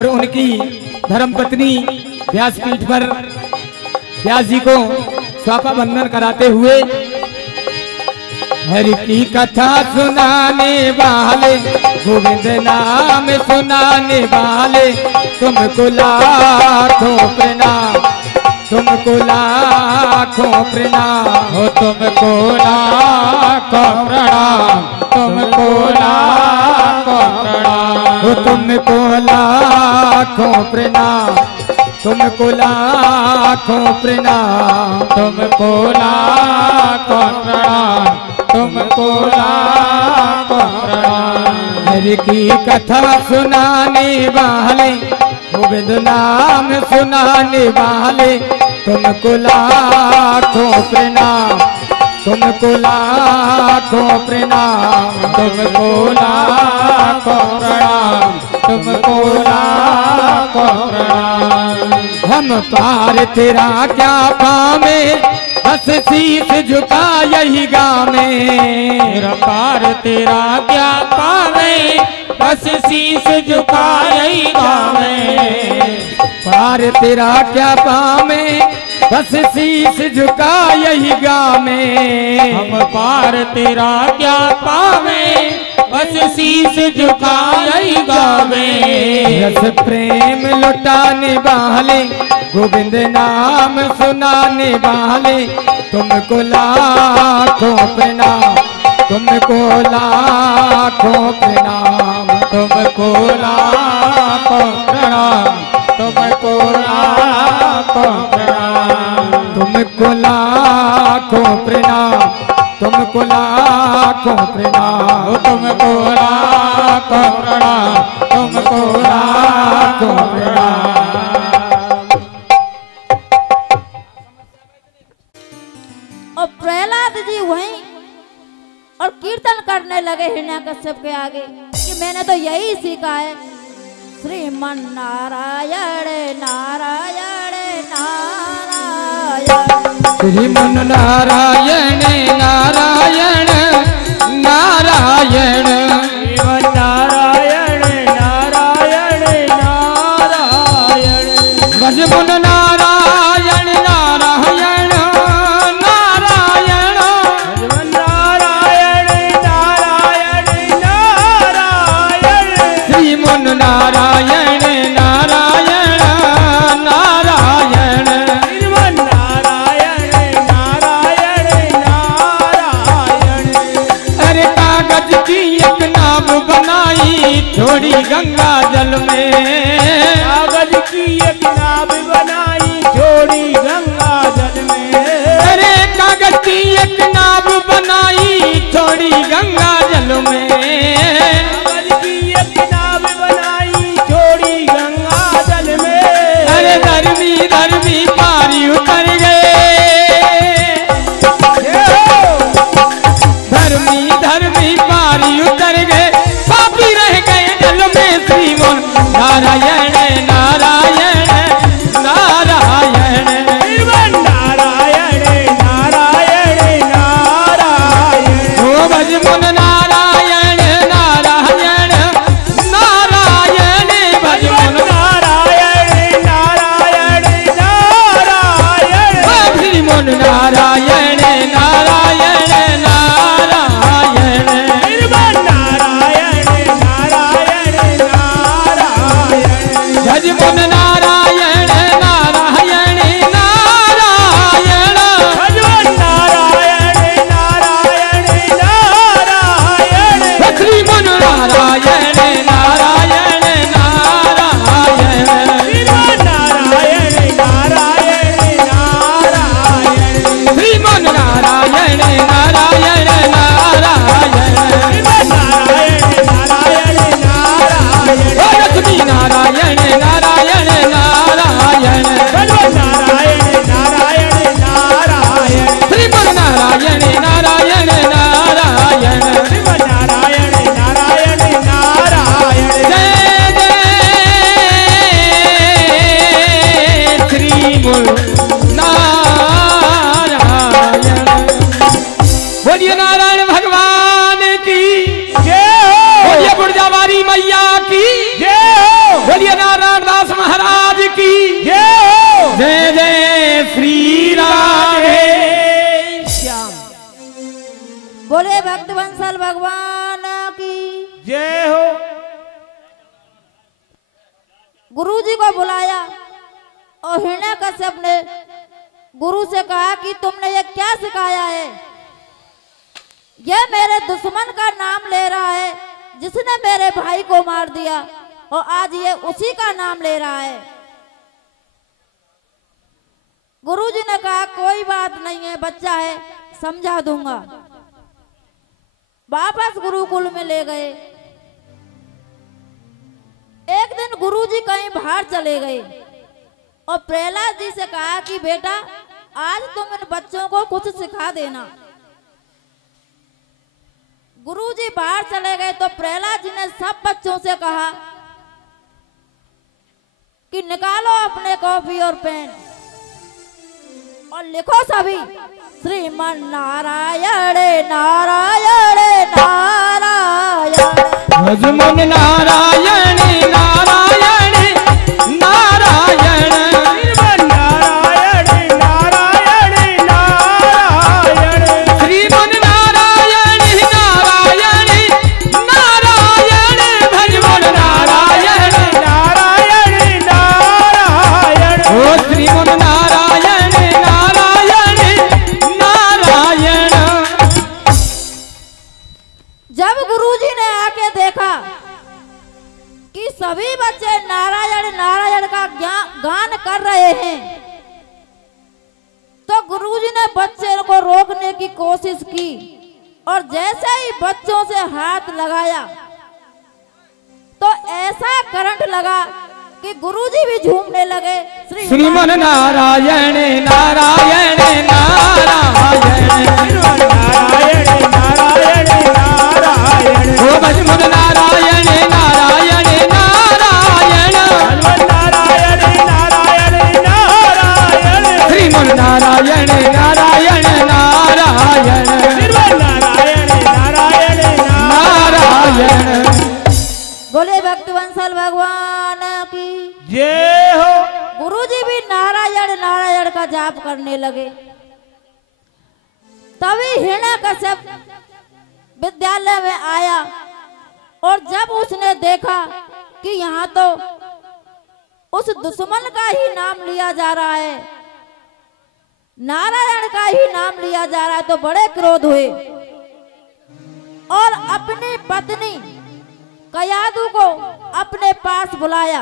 और उनकी धर्मपत्नी व्यासपीठ पर व्यास जी को स्वापा बंधन कराते हुए हरि की कथा सुनाने वाले गोविंद नाम सुनाने वाले तुमको लाखों प्रणाम, तुमको लाखों प्रणाम हो, तुमको लाखों प्रणाम, तुमको लाखों प्रणाम हो, तुमको लाखों प्रणाम, तुमको लाखों प्रणाम, तुमको लाखों प्रणाम, तुमको लाखों प्रणाम। हरि की कथा सुनाने वाले गोविंद नाम सुनाने वाले तुमको लाखों प्रणाम, तुमको लाखों प्रणाम, तुमको लाखों प्रणाम, तुमको लाखों प्रणाम। हम पार तेरा क्या पावे बस शीश झुका यही गावे, मेरा पार तेरा क्या पावे बस शीश झुका यही गावे, पार तेरा क्या पावे बस शीश झुका यही गावे, हम पार तेरा क्या पावे बस शीश झुका यही गावे। रस प्रेम लुटाने वाले गोविंद नाम सुनाने वाले तुमको लाखों प्रणाम, तुमको लाखों प्रणाम, तुमको लाखों प्रणाम, तुमको लाखों प्रणाम, तुमको लाखों प्रणाम, तुमको लाखों प्रणाम, तुमको लाखों प्रणाम, तुमको लाखों प्रणाम। और प्रहलाद जी वहीं और कीर्तन करने लगे हिरण्याकश्यप के आगे कि मैंने तो यही सीखा है, श्रीमन नारायण नारायण नारायण, श्रीमन नारायण नारायण नारायण, श्रीमन नारायण नारायण नारायण, भजमन नारायण नारायण नारायण, भजमन नारायण नारायण नारायण, श्रीमन नारायण नारायण नारायण, श्रीमन नारायण नारायण नारायण। अरे कागज की एक नाव बनाई छोड़ी गंगा जल में, कागज की एक नाव बनाई छोड़ी गंगा जल में, अरे कागज की एक नाव बनाई छोड़ी गंगा जल में, कागज की एक नाव बनाई छोड़ी गंगा जल में, अरे धर्मी धर्मी पारी उतर गए, धर्मी धर्मी पारी उतर गए, पापी रह गए जल में, श्रीमन नारायण नारायण नारायण, श्रीमन नारायण नारायण नारायण, ओ भजमन नारायण नारायण नारायण, भजमन नारायण नारायण नारायण, श्रीमन नारायण नारायण नारायण, श्रीमन नारायण नारायण नारायण, भजमन नारायण नारायण नारायण, भजमन नारायण नारायण नारायण, श्रीमन नारायण नारायण नारायण, श्रीमन नारायण नारायण नारायण, श्रीमन नारायण नारायण नारायण, श्रीमन नारायण नारायण नारायण, ओ लक्ष्मी नारायण नारायण भक्त वंशल भगवान की जय हो। गुरुजी को बुलाया और हिरण्यकश्यप ने गुरु से कहा कि तुमने ये क्या सिखाया है? ये मेरे दुश्मन का नाम ले रहा है जिसने मेरे भाई को मार दिया, और आज ये उसी का नाम ले रहा है। गुरुजी ने कहा कोई बात नहीं है, बच्चा है, समझा दूंगा। वापस गुरुकुल में ले गए। एक दिन गुरुजी कहीं बाहर चले गए और प्रहलाद जी से कहा कि बेटा आज तुम इन बच्चों को कुछ सिखा देना। गुरुजी बाहर चले गए तो प्रहलाद जी ने सब बच्चों से कहा कि निकालो अपने कॉपी और पेन और लिखो सभी श्रीमन नारायण नारायण नारायण। भजमन नारायण नारायण नारायण। श्रीमन नारायण नारायण नारायण। श्रीमन नारायण नारायण नारायण। भजमन नारायण नारायण नारायण। ओ श्रीमन नारायण नारायण नारायण। जब गुरुजी ने आके देखा कि सभी बच्चे नारायण नारायण का गान कर रहे हैं, तो गुरुजी ने बच्चे को रोकने की कोशिश की और जैसे ही बच्चों से हाथ लगाया तो ऐसा करंट लगा कि गुरुजी भी झूमने लगे। श्रीमन नारायण नारायण नारायण। नारायण नारायण नारायण। ओ भजमन नारायण नारायण नारायण। नारायण नारायण नारायण। श्रीमन नारायण नारायण नारायण। नारायण नारायण नारायण। बोले भक्त वंशल भगवान की जय हो। गुरुजी भी नारायण नारायण का जाप करने लगे। तभी हिरण्यकश्यप विद्यालय में आया और जब उसने देखा कि यहाँ तो उस दुश्मन का ही नाम लिया जा रहा है, नारायण का ही नाम लिया जा रहा है, तो बड़े क्रोध हुए और अपनी पत्नी कयादू को अपने पास बुलाया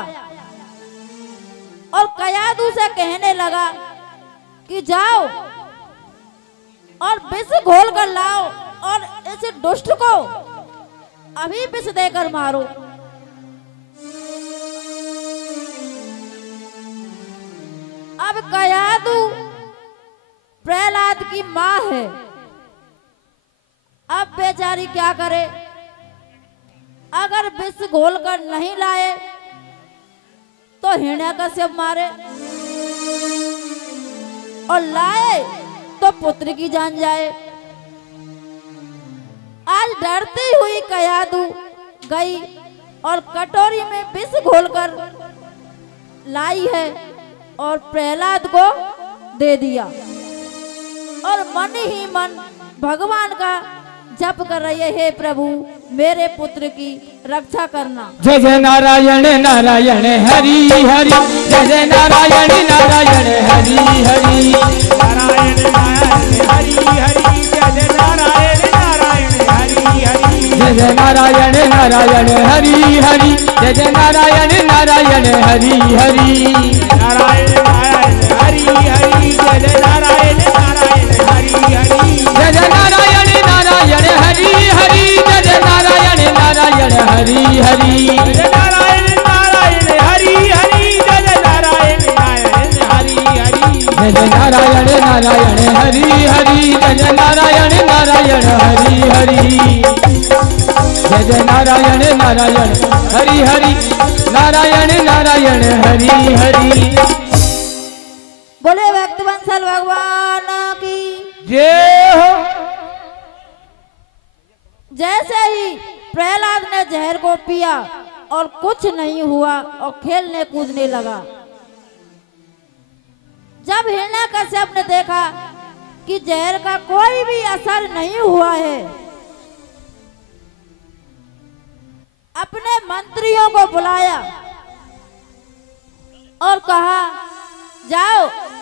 और कयादू से कहने लगा कि जाओ और विष घोल कर लाओ और इस दुष्ट को अभी विष देकर मारो। अब कयादू प्रहलाद की माँ है, अब बेचारी क्या करे? अगर विष घोल कर नहीं लाए तो हिरण्यकश्यप मारे और लाए तो पुत्र की जान जाए। आज डरती हुई कयादू गई और कटोरी में विष घोलकर लाई है और प्रहलाद को दे दिया और मन ही मन भगवान का जप कर रही है, हे प्रभु मेरे पुत्र की रक्षा करना। जय जय नारायण नारायण हरि हरि। जय जय नारायण नारायण हरि हरि। नारायण नारायण हरि हरि। जय जय नारायण नारायण हरि हरि। जय जय नारायण नारायण हरि हरि। जय जय नारायण नारायण हरि हरि। नारायण नारायण हरि हरि। जय जय नारायण नारायण हरि हरि। जय जय नारायण नारायण हरि हरि। जय जय नारायण नारायण हरि हरि। जय नारायण नारायण हरि हरि। जय जय नारायण नारायण हरि हरि। जय जय नारायण नारायण हरि हरि। जय जय नारायण नारायण हरि हरि। जय जय नारायण नारायण हरि हरि। नारायण नारायण हरि हरि। बोले भक्त वंशल भगवान की जय हो। जैसे ही प्रहलाद ने जहर को पिया और कुछ नहीं हुआ और खेलने कूदने लगा। जब हिरण्यकश्यप ने देखा कि जहर का कोई भी असर नहीं हुआ है अपने मंत्रियों को बुलाया और कहा, जाओ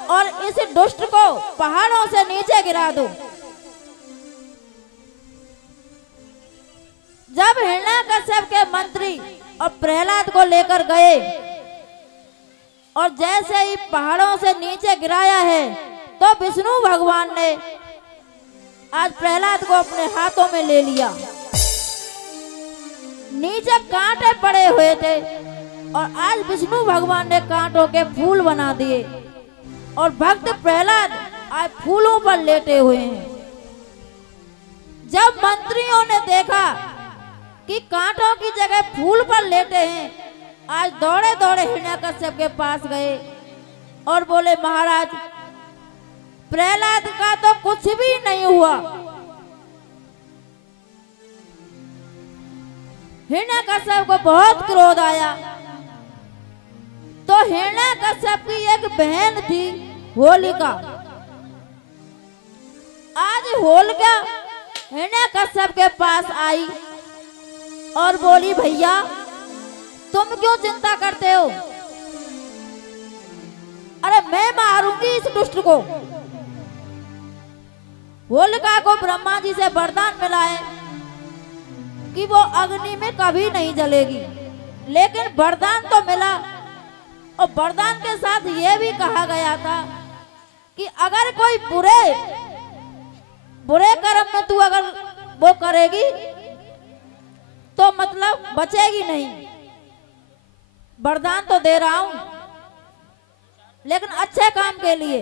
और इस दुष्ट को पहाड़ों से नीचे गिरा दो। जब हिरण्याकश्यप के मंत्री और प्रहलाद को लेकर गए और जैसे ही पहाड़ों से नीचे गिराया है तो विष्णु भगवान ने आज प्रहलाद को अपने हाथों में ले लिया। नीचे कांटे पड़े हुए थे और आज विष्णु भगवान ने कांटों के फूल बना दिए और भक्त प्रहलाद आज फूलों पर लेटे हुए हैं। जब मंत्रियों ने देखा कि कांटों की जगह फूल पर लेटे हैं, आज दौड़े दौड़े हिरण्याकश्यप के पास गए और बोले, महाराज प्रहलाद का तो कुछ भी नहीं हुआ। हिरण्याकश्यप को बहुत क्रोध आया तो हिरण्याकश्यप की एक बहन थी होलिका। आज होलिका हिरण्याकश्यप के पास आई और बोली, भैया तुम क्यों चिंता करते हो? अरे मैं मारूंगी इस दुष्ट को। होलिका को ब्रह्मा जी से वरदान मिला है कि वो अग्नि में कभी नहीं जलेगी, लेकिन वरदान तो मिला और वरदान के साथ ये भी कहा गया था कि अगर कोई बुरे कर्म में तू अगर वो करेगी तो मतलब बचेगी नहीं। वरदान तो दे रहा हूं लेकिन अच्छे काम के लिए।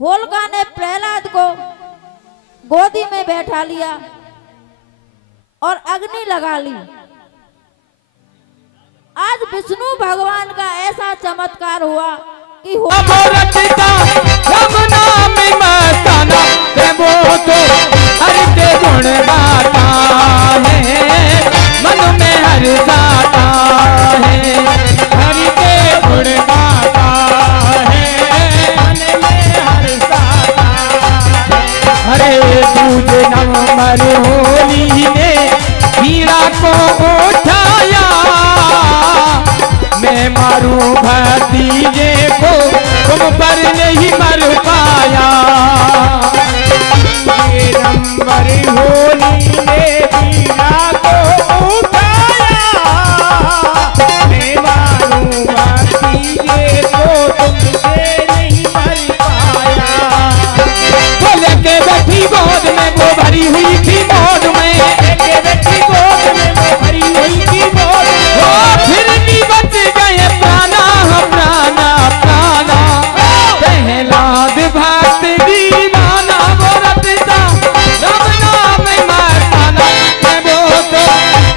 होलिका ने प्रहलाद को गोदी में बैठा लिया और अग्नि लगा ली। आज विष्णु भगवान का ऐसा चमत्कार हुआ कि हर के गुण गाता है, मन में हर जाता है। हर के गुण गाता है, मन में हर जाता है। हरे दूज नंबर होली ने हीरा को उठाया, मैं मारूं भतीजे को तुम पर नहीं मर पाया। नंबर होली ने हीरा को उठाया, मैं मारूं भतीजे को तुमसे नहीं मर पाया। वो लेके बैठी गोद में वो भरी हुई थी मौज में, लेके बैठी गोद में वो भरी हुई थी मौज में। फिर भी बच गए प्राणा प्राणा प्राणा, प्रहलाद भक्त दीवाना वो रटता राम नाम मस्ताना। मैं वो तो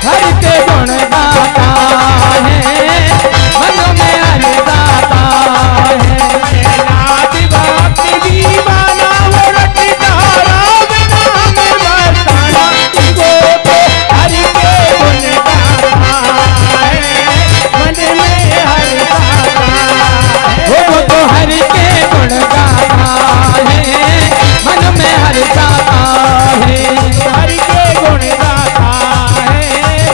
हर के गुण गाता है, मन में हर जाता है। प्रहलाद भक्त दीवाना वो रटता राम नाम मस्ताना। वो तो हर के गुण गाता है, मन में हर जाता है। वो तो हर के गुण गाता है, मन में हर जाता है। हर के गुण गाता है,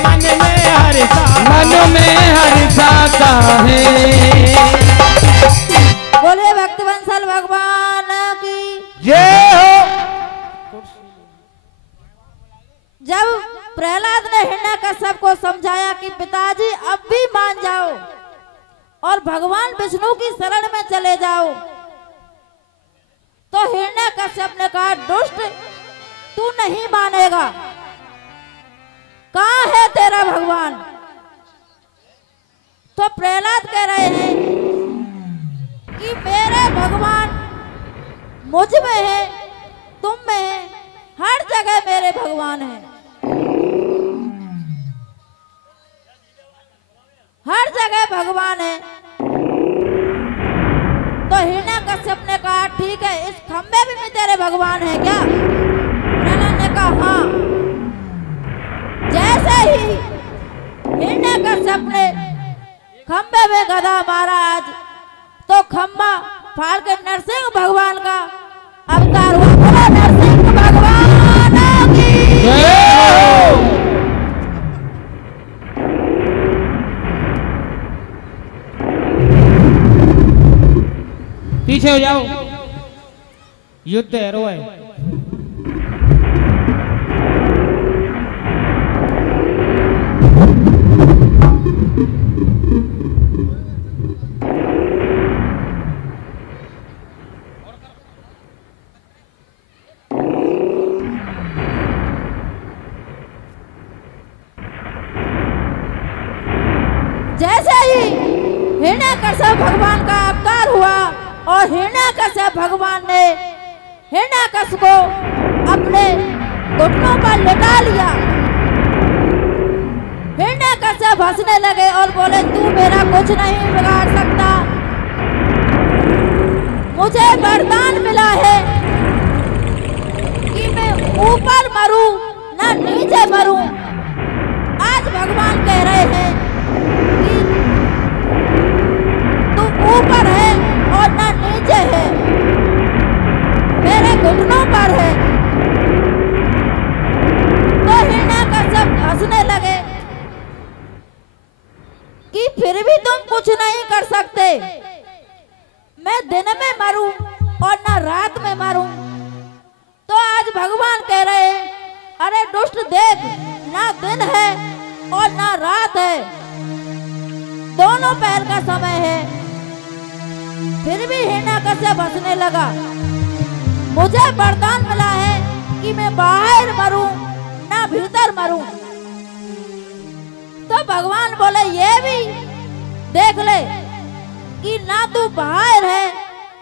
मन में हर जाता, मन में हर जाता है। बोले भक्तवंसल भगवान की जय हो। जब प्रहलाद ने हिरण्याकश्यप को समझाया कि पिताजी अब भी मान जाओ और भगवान विष्णु की शरण में चले जाओ, तो हिरण्याकश्यप ने कहा, दुष्ट तू नहीं मानेगा, कहाँ है तेरा भगवान? तो प्रहलाद कह रहे हैं कि मेरे भगवान मुझ में है, तुम में है, हर जगह मेरे भगवान हैं, हर जगह भगवान है। तो हिरण्याकश्यप ने कहा, ठीक है, इस खंबे में भी तेरे भगवान है क्या? प्रहलाद ने कहा, हाँ। जैसे ही हिरण्याकश्यप ने खंबे में गदा मारा आज, तो खंबा फाड़ के नरसिंह भगवान का अवतार हुआ। नरसिंह भगवान की पीछे हो जाओ, युद्ध हैरो है। जैसे ही हिरण्यकश्यप भगवान का अवतार हुआ और हिरण्यकश्यप भगवान ने हिरण्यकश्यप को अपने घुटनों पर लिटा लिया। हिरण्यकश्यप हंसने लगे और बोले, तू मेरा कुछ नहीं बिगाड़ सकता, मुझे वरदान मिला है कि मैं ऊपर मरूं ना नीचे मरूं। आज भगवान कह रहे हैं कि तू ऊपर है और ना नीचे है, मेरे घुटनों पर है। तो हिरण्यकश्यप हंसने लगे कि फिर भी तुम कुछ नहीं कर सकते, मैं दिन में मरूं और ना रात में मरूं। तो आज भगवान कह रहे हैं, अरे दुष्ट देख, ना दिन है और ना रात है, दोनों पहर का समय है। फिर भी हिरण्यकश्यप हंसने लगा, मुझे वरदान मिला है कि मैं बाहर मरूं ना भीतर मरूं। तो भगवान बोले, ये भी देख ले कि ना तू बाहर है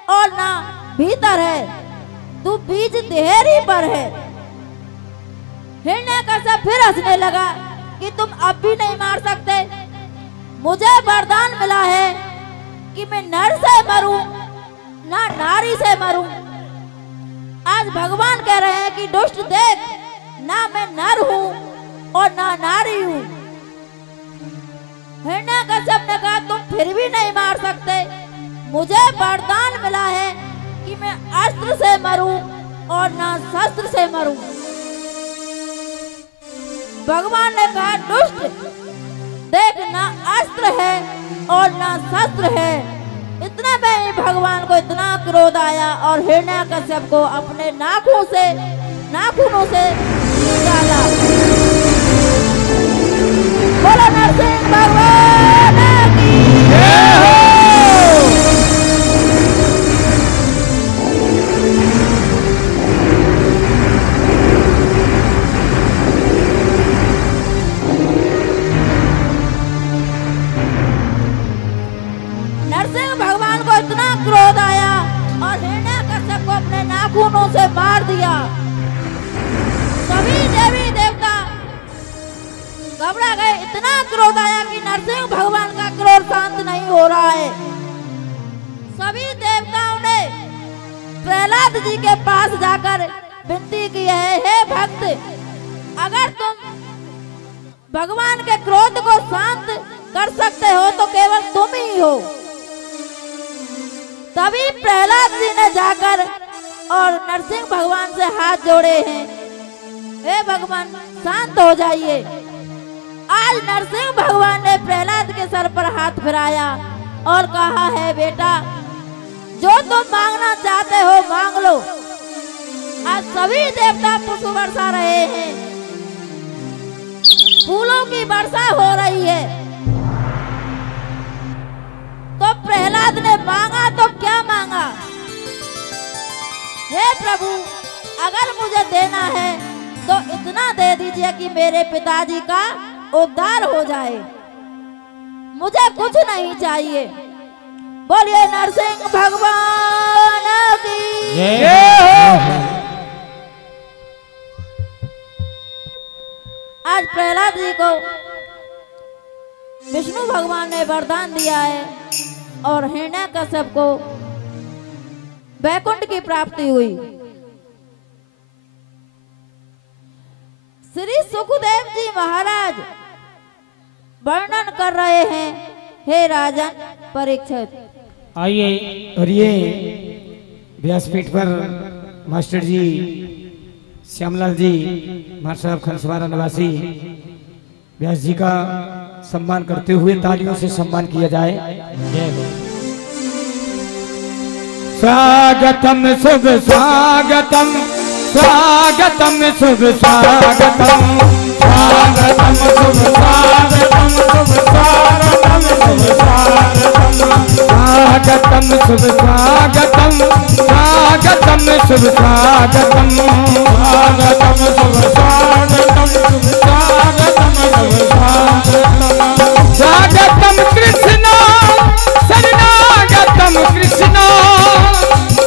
और ना भीतर है, तू बीच देहरी पर है। हिरण्यकश्यप फिर हंसने लगा कि तुम अब भी नहीं मार सकते, मुझे वरदान मिला है कि मैं नर से मरूं ना नारी से मरूं। आज भगवान कह रहे हैं कि दुष्ट देख, ना मैं नर हूं और ना नारी हूं। हिरण्यकश्यप ने कहा, तुम फिर भी नहीं मार सकते, मुझे वरदान मिला है कि मैं अस्त्र से मरूं और ना शस्त्र से मरूं। भगवान ने कहा, दुष्ट देख, ना अस्त्र है और ना शस्त्र है। इतना में ही भगवान को इतना क्रोध आया और हिरण्यकश्यप को अपने नाखूनों से निकाला। बोलो नरसिंह भगवान की जय हो। नरसिंह भगवान को इतना क्रोध आया और हिरण्यकश्यप को अपने नाखूनों से मार दिया। सभी देवी देवता घबरा गए, इतना क्रोध आया कि नरसिंह भगवान का क्रोध शांत नहीं हो रहा है। सभी देवताओं ने प्रहलाद जी के पास जाकर विनती की है, हे भक्त, अगर तुम भगवान के क्रोध को शांत कर सकते हो तो केवल तुम ही हो। तभी प्रहलाद जी ने जाकर और नरसिंह भगवान से हाथ जोड़े हैं, हे भगवान शांत हो जाइए। आज नरसिंह भगवान ने प्रहलाद के सर पर हाथ फिराया और कहा है, बेटा जो तुम मांगना चाहते हो मांग लो। आज सभी देवता पुष्प वर्षा रहे हैं, फूलों की वर्षा हो रही है। तो प्रहलाद ने मांगा तो क्या मांगा, हे प्रभु अगर मुझे देना है तो इतना दे दीजिए कि मेरे पिताजी का उद्धार हो जाए, मुझे कुछ नहीं चाहिए। बोलिए नरसिंह भगवान की जय हो। आज प्रहलाद जी को विष्णु भगवान ने वरदान दिया है और हिरण्यकश्यप को वैकुंठ की प्राप्ति हुई। श्री सुखदेव जी महाराज वर्णन कर रहे हैं, हे राजन परीक्षित। आइए और ये व्यासपीठ पर मास्टर जी श्यामलाल जी मास्टर साहब खनसवारा निवासी व्यास जी का सम्मान करते हुए तालियों से सम्मान किया जाए। जय हो। स्वागतम शुभ स्वागतम स्वागतम शुभ स्वागतम स्वागतम शुभ स्वागतम शुभ स्वागतम शुभ स्वागतम स्वागतम शुभ स्वागतम स्वागतम शुभ स्वागतम स्वागतम शुभ स्वागतम शुभ स्वागतम शुभ स्वागतम स्वागतम कृष्ण शरणागतम कृष्ण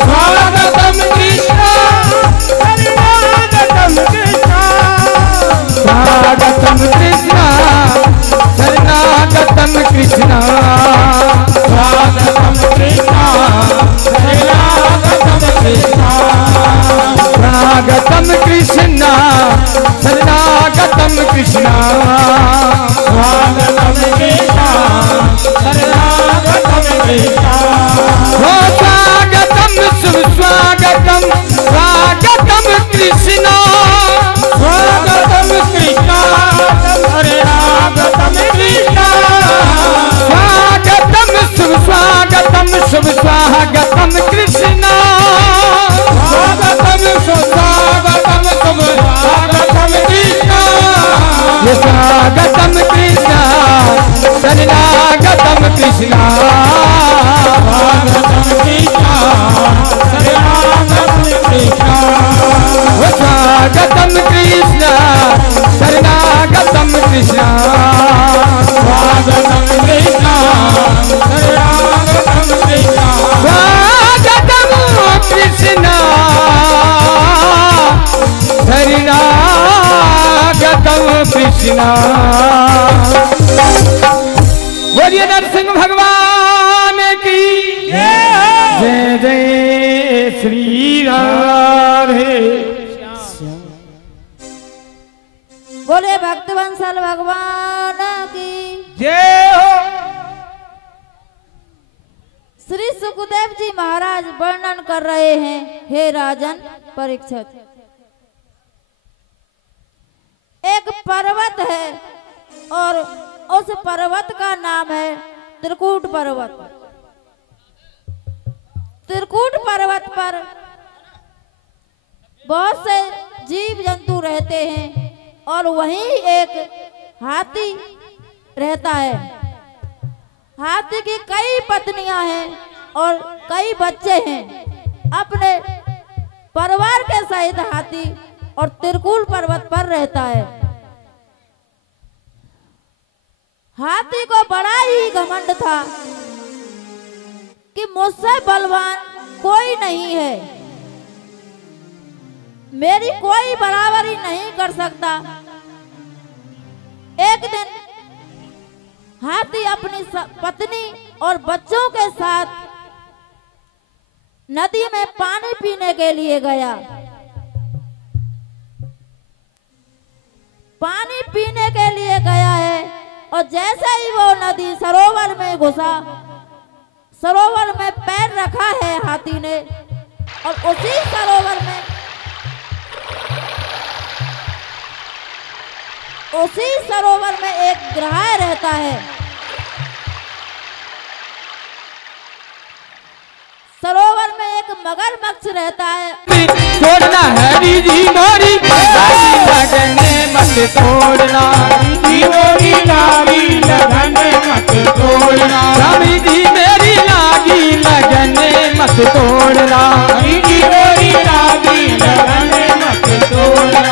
स्वागतम कृष्ण शरणागतम कृष्ण स्वागतम कृष्ण शरणागतम कृष्ण स्वागतम कृष्ण शरणागतम कृष्ण स्वागतम कृष्ण शरणागतम कृष्ण स्वागतम कृष्ण शरणागतम कृष्ण स्वागतम शुभ स्वागतम स्वागतम कृष्ण स्वागतम कृष्ण शरणागतम कृष्ण स्वागतम शुभ स्वागतम शुभ स्वागतम कृष्ण स्वागतम शुभ स्वागतम शुभ स्वागतम कृष्ण स्वागतम कृष्ण शरणागतम कृष्ण स्वागतम कृष्ण शरणागतम कृष्ण स्वागतम कृष्ण शरणागतम कृष्ण स्वागतम कृष्ण शरणागतम कृष्ण स्वागतम कृष्ण शरणागतम कृष्ण। बोलिए नरसिंह भगवान की जय जय श्री राधे। बोले भक्तवंसल भगवान की जय हो। श्री सुखदेव जी महाराज वर्णन कर रहे हैं, हे राजन परीक्षित, एक पर्वत है और उस पर्वत का नाम है त्रिकूट पर्वत। त्रिकूट पर्वत पर बहुत से जीव जंतु रहते हैं और वहीं एक हाथी रहता है। हाथी की कई पत्नियां हैं और कई बच्चे हैं। अपने परिवार के सहित हाथी और त्रिकूट पर्वत पर रहता है। हाथी को बड़ा ही घमंड था कि मुझसे बलवान कोई नहीं है, मेरी कोई बराबरी नहीं कर सकता। एक दिन हाथी अपनी पत्नी और बच्चों के साथ नदी में पानी पीने के लिए गया। पानी पीने के लिए गया है और जैसे ही वो नदी सरोवर में घुसा, सरोवर में पैर रखा है हाथी ने और उसी सरोवर में एक ग्रह रहता है। सरोवर में एक मगरमच्छ रहता है। तोड़ना है जी मोरी लगने मत तोड़ना, मोरी लागी लगने मत तोड़ना, स्वामी जी मेरी लागी लगने मत तोड़ना, जी मोरी लागी लगने मत तोड़ना।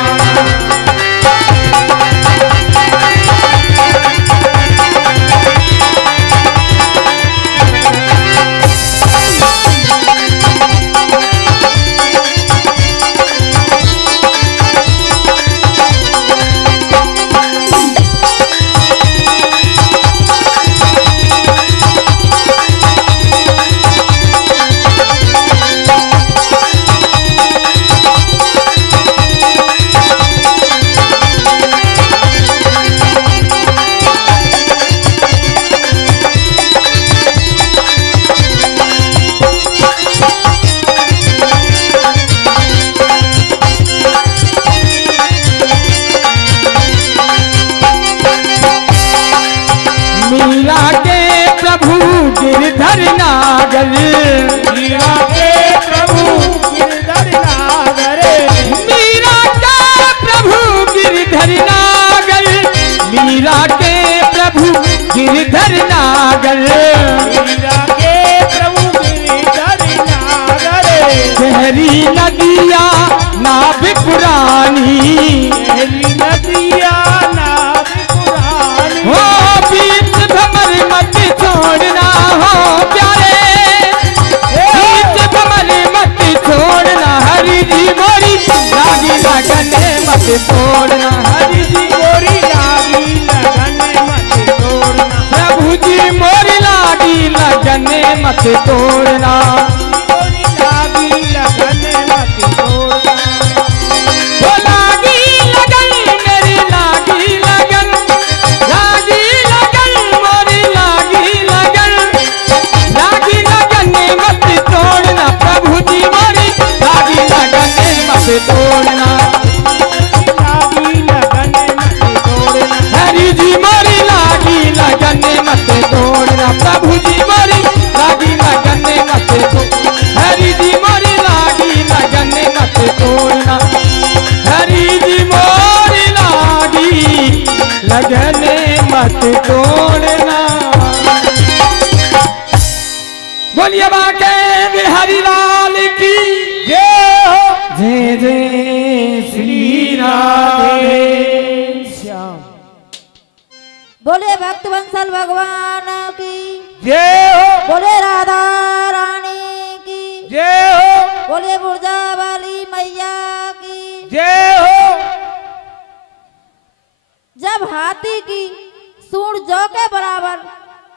मीरा के प्रभु गिरधर नागर, मीरा के गिरधर नागर, गिरिजा के प्रभु गिरिधर नागर, गहरी नदिया नाव पुरानी, गहरी नदिया नाव पुरानी, हो बीच भंवर मत छोड़ना हो प्यारे, बीच भंवर मत छोड़ना, हरि जी मोरी लागी लगन मत तोड़ना, हरि जी मोरी लागी लगन मत तोड़ना, प्रभु जी मोरी लागी लगन मत तोड़ना, मोरी लागी लगन मत तोड़ना, वो लागी लगन मेरी लागी लगन, लागी लगन मोरी लागी लगन, लागी लगन मत तोड़ना, प्रभु जी मोरी लागी लगन मत तोड़ना, लागी लगन मत तोड़ना, हरि जी मोरी लागी लगन मत तोड़ना, प्रभु जी मोरी लागी लगन मत तोड़ना, हरि जी मोरी लागी लगन मत तोड़ना, हरि जी मोरी लागी लगन मत तोड़ना। बोलिए बाके बिहारी लाल की जय हो जय जय श्री राधे श्याम, बोले भक्त वंसल भगवान की, जय हो बोले राधा रानी की, जय हो बोले बुर्जा वाली मैया की। जय हो। जब हाथी की सूंड जौ के बराबर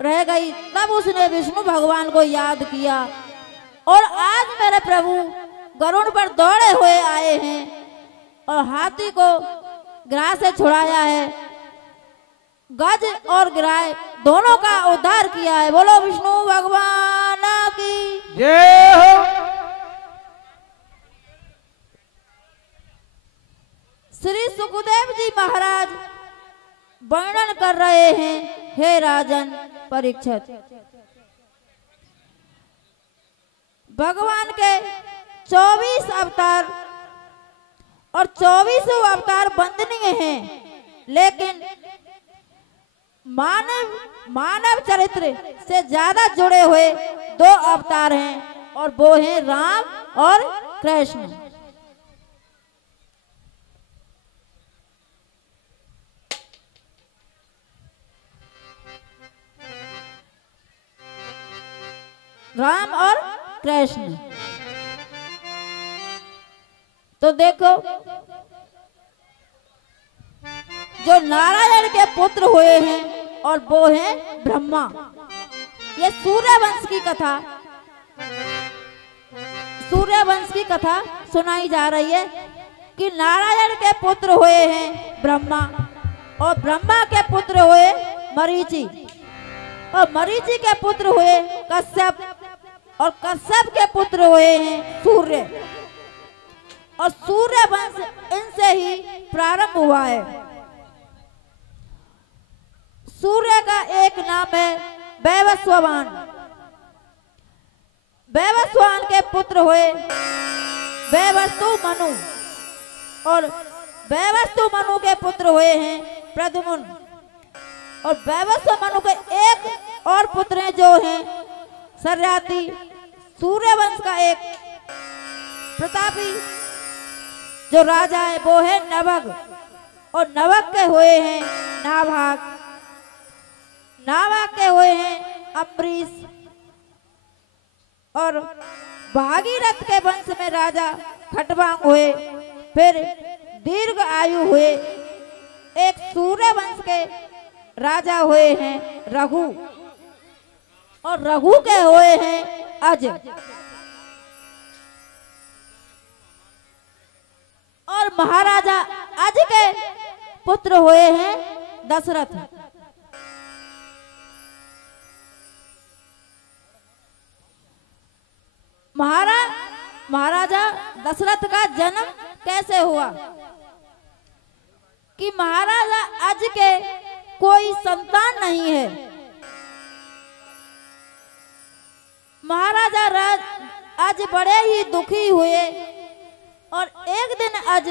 रह गई तब उसने विष्णु भगवान को याद किया और आज मेरे प्रभु गरुड़ पर दौड़े हुए आए हैं और हाथी को गिराह से छुड़ाया है, गज और गिराह दोनों का उद्धार किया है। बोलो विष्णु भगवान की जय हो। श्री सुखदेव जी महाराज वर्णन कर रहे हैं, हे राजन परीक्षित, भगवान के 24 अवतार और 24 अवतार वंदनीय हैं, लेकिन मानव चरित्र से ज्यादा जुड़े हुए 2 अवतार हैं और वो हैं राम और कृष्ण। राम और कृष्ण। तो देखो, जो नारायण के पुत्र हुए हैं और वो हैं ब्रह्मा। ये सूर्यवंश की कथा सुनाई जा रही है कि नारायण के पुत्र हुए हैं ब्रह्मा और ब्रह्मा के पुत्र हुए मरीचि और मरीचि के पुत्र हुए कश्यप और कश्यप के पुत्र हुए हैं सूर्य और सूर्य वंश इनसे ही प्रारंभ हुआ है। सूर्य का एक नाम है वैवस्ववान। वैवस्वान के पुत्र हुए वैवस्तु मनु और वैवस्तु मनु के पुत्र हुए हैं प्रद्युम्न और वैवस्व मनु के एक और पुत्र हैं जो हैं सर्याति। सूर्यवंश का एक प्रतापी जो राजा है वो है नवग और नवग के हुए हैं नाभाग। नाभाग के हुए हैं अम्बरीश और भागीरथ के वंश में राजा खटवांग हुए। फिर दीर्घ आयु हुए एक सूर्य वंश के राजा हुए हैं रघु और रघु के हुए हैं अज और महाराजा अज के पुत्र हुए हैं दशरथ। महाराजा दशरथ का जन्म कैसे हुआ कि महाराजा अज के कोई संतान नहीं है। महाराजा अज बड़े ही दुखी हुए और एक दिन अज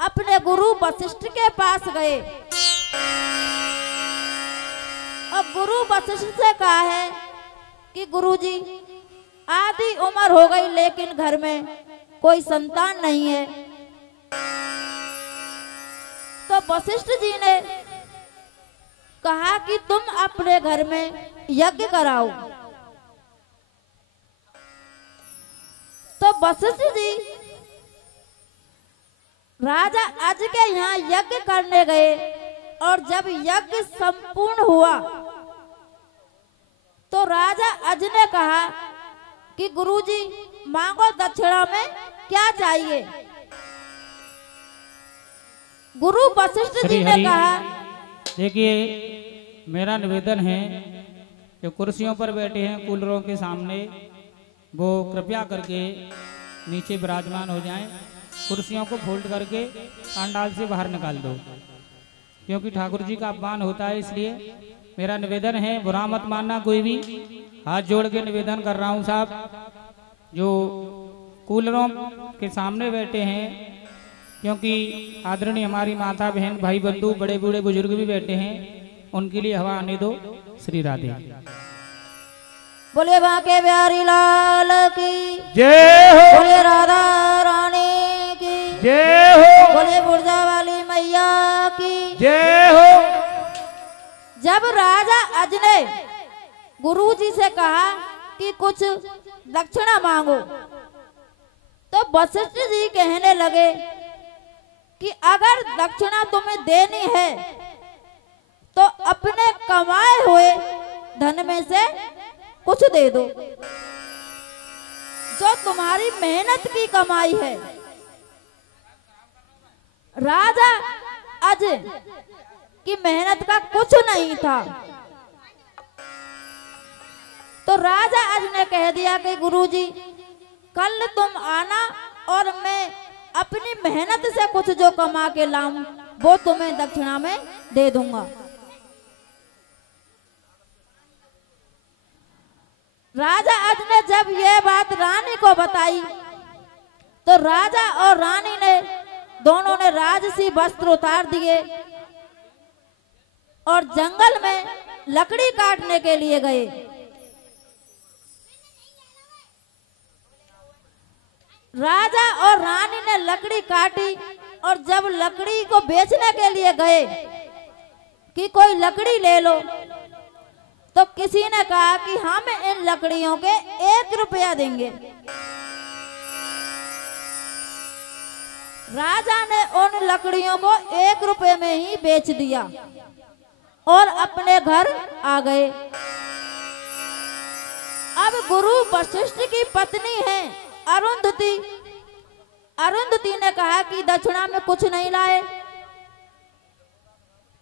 अपने गुरु वशिष्ठ के पास गए गुरु वशिष्ठ से कहा है कि गुरुजी आधी उम्र हो गई लेकिन घर में कोई संतान नहीं है। तो वशिष्ठ जी ने कहा कि तुम अपने घर में यज्ञ कराओ। तो वशिष्ठ जी राजा अज के यहाँ यज्ञ करने गए और जब यज्ञ संपूर्ण हुआ तो राजा अज ने कहा कि गुरुजी मांगो दक्षिणा में क्या चाहिए। गुरु वशिष्ठ जी ने कहा, देखिए मेरा निवेदन है जो कुर्सियों पर बैठे हैं कूलरों के सामने वो कृपया करके नीचे विराजमान हो जाएं। कुर्सियों को फोल्ड करके पंडाल से बाहर निकाल दो, क्योंकि ठाकुर जी का अपमान होता है। इसलिए मेरा निवेदन है, बुरा मत मानना कोई भी। हाथ जोड़ के निवेदन कर रहा हूँ साहब, जो कूलरों के सामने बैठे हैं, क्योंकि आदरणीय हमारी माता बहन भाई बंधु बड़े बूढ़े बुजुर्ग भी बैठे हैं, उनके लिए हवा आने दो। श्री राधे। बोले बांके बिहारी लाल की जय हो, बोले राधा रानी की जय हो, बोले बुर्जा वाली मैया की जय हो। जब राजा अज ने गुरु जी से कहा कि कुछ दक्षिणा मांगो तो वशिष्ठ जी कहने लगे कि अगर दक्षिणा तुम्हें देनी है तो अपने कमाए हुए धन में से कुछ दे दो, जो तुम्हारी मेहनत की कमाई है। राजा अज की मेहनत का कुछ नहीं था, तो राजा अज ने कह दिया कि गुरुजी कल तुम आना और मैं अपनी मेहनत से कुछ जो कमा के लाऊं वो तुम्हें दक्षिणा में दे दूंगा। राजा अज ने जब यह बात रानी को बताई तो राजा और रानी ने दोनों ने राजसी वस्त्र उतार दिए और जंगल में लकड़ी काटने के लिए गए। राजा और रानी ने लकड़ी काटी और जब लकड़ी को बेचने के लिए गए कि कोई लकड़ी ले लो, तो किसी ने कहा कि हम इन लकड़ियों के 1 रुपया देंगे। राजा ने उन लकड़ियों को 1 रुपये में ही बेच दिया और अपने घर आ गए। अब गुरु वशिष्ठ की पत्नी है अरुंधति। अरुंधति ने कहा कि दक्षिणा में कुछ नहीं लाए,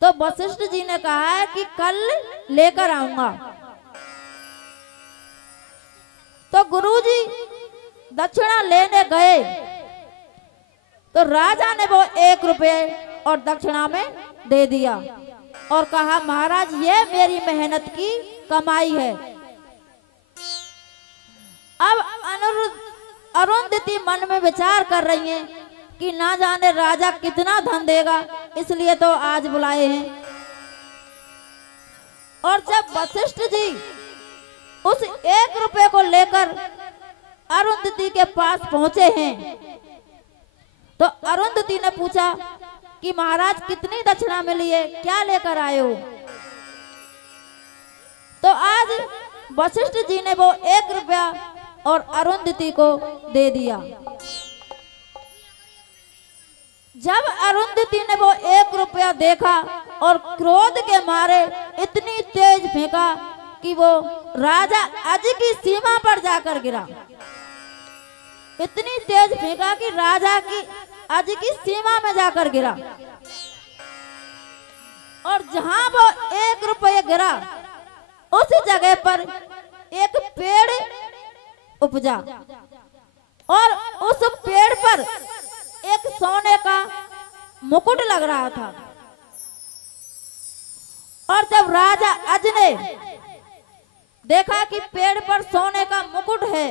तो वशिष्ठ जी ने कहा है कि कल लेकर आऊंगा। तो गुरुजी दक्षिणा लेने गए तो राजा ने वो 1 रुपये और दक्षिणा में दे दिया और कहा महाराज ये मेरी मेहनत की कमाई है। अब अरुंधति मन में विचार कर रही हैं कि ना जाने राजा कितना धन देगा, इसलिए तो आज बुलाए हैं। और जब वशिष्ठ जी उस 1 रुपये को लेकर अरुंधति के पास पहुंचे हैं तो अरुंधति ने पूछा कि महाराज कितनी दक्षिणा मिली है, क्या लेकर आए हो। तो आज वशिष्ठ जी ने वो 1 रुपया और अरुंधति को दे दिया। जब अरुंधति ने वो 1 रुपया देखा और क्रोध के मारे इतनी तेज फेंका कि वो राजा अज की सीमा पर जाकर गिरा। इतनी तेज फेंका कि राजा की अज की सीमा में जाकर गिरा और जहां वो 1 रुपये गिरा उस जगह पर एक पेड़ उपजा और उस पेड़ पर एक सोने का मुकुट लग रहा था। और जब राजा अज ने देखा कि पेड़ पर सोने का मुकुट है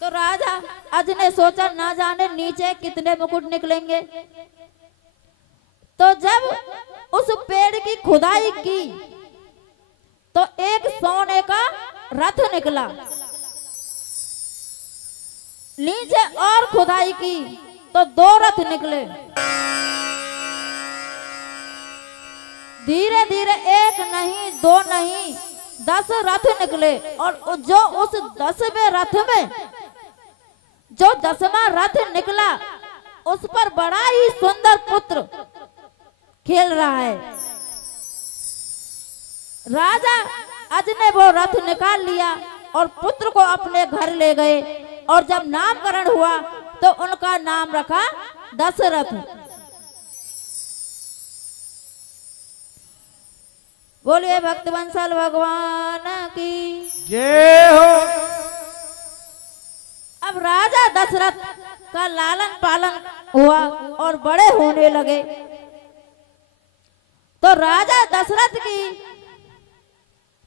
तो राजा अज ने सोचा ना जाने नीचे कितने मुकुट निकलेंगे। तो जब उस पेड़ की खुदाई की तो एक सोने का रथ निकला। नीचे और खुदाई की तो 2 रथ निकले। धीरे धीरे 1 नहीं 2 नहीं 10 रथ निकले। और जो उस 10वें रथ में जो 10वां रथ निकला उस पर बड़ा ही सुंदर पुत्र खेल रहा है। राजा अज ने वो रथ निकाल लिया और पुत्र को अपने घर ले गए। और जब नामकरण हुआ तो उनका नाम रखा दशरथ। बोलिए भक्तवंसल भगवान की जय हो। अब राजा दशरथ का लालन पालन हुआ और बड़े होने लगे। तो राजा दशरथ की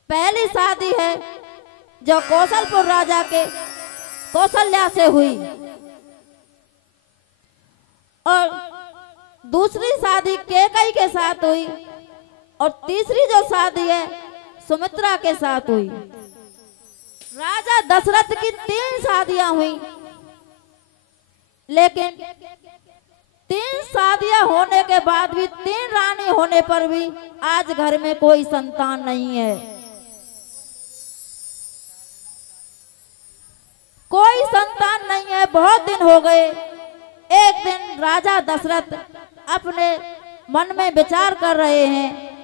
पहली शादी है जो कौशलपुर राजा के कौशल्या से हुई। और दूसरी शादी कैकेयी के साथ हुई। और तीसरी जो शादी है सुमित्रा के साथ हुई। राजा दशरथ की 3 शादियां हुई। लेकिन 3 शादियां होने के बाद भी 3 रानी होने पर भी आज घर में कोई संतान नहीं है। कोई संतान नहीं है। बहुत दिन हो गए। एक दिन राजा दशरथ अपने मन में विचार कर रहे हैं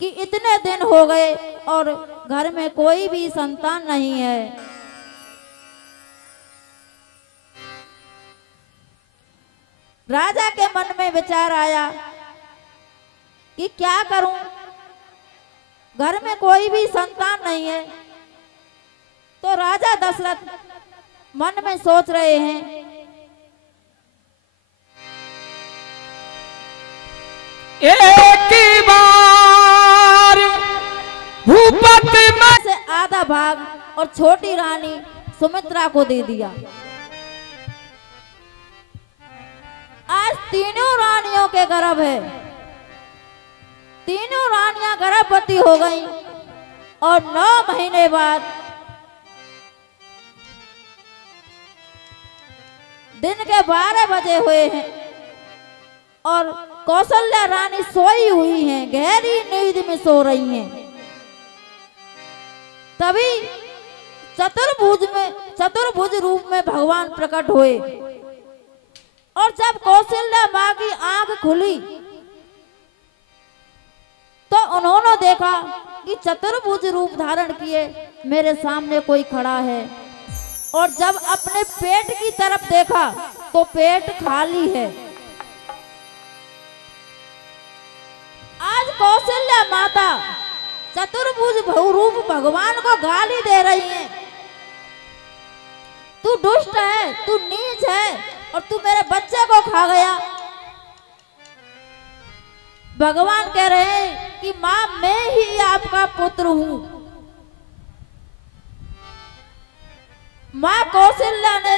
कि इतने दिन हो गए और घर में कोई भी संतान नहीं है। राजा के मन में विचार आया कि क्या करूं, घर में कोई भी संतान नहीं है। तो राजा दशरथ मन में सोच रहे हैं एक ही बार भूपति में से आधा भाग और छोटी रानी सुमित्रा को दे दिया। आज तीनों रानियों के गर्भ है। तीनों रानियां गर्भवती हो गईं और 9 महीने बाद दिन के 12 बजे हुए हैं और कौशल्या रानी सोई हुई हैं, गहरी नींद में सो रही हैं। तभी चतुर्भुज रूप में भगवान प्रकट हुए। और जब कौशल्या माँ की आंख खुली तो उन्होंने देखा कि चतुर्भुज रूप धारण किए मेरे सामने कोई खड़ा है। और जब अपने पेट की तरफ देखा तो पेट खाली है। आज कौशल्या माता चतुर्भुज रूप भगवान को गाली दे रही है। तू दुष्ट है, तू नीच है और तू मेरे बच्चे को खा गया। भगवान कह रहे हैं कि मां मैं ही आपका पुत्र हूं। मां कौशल्या ने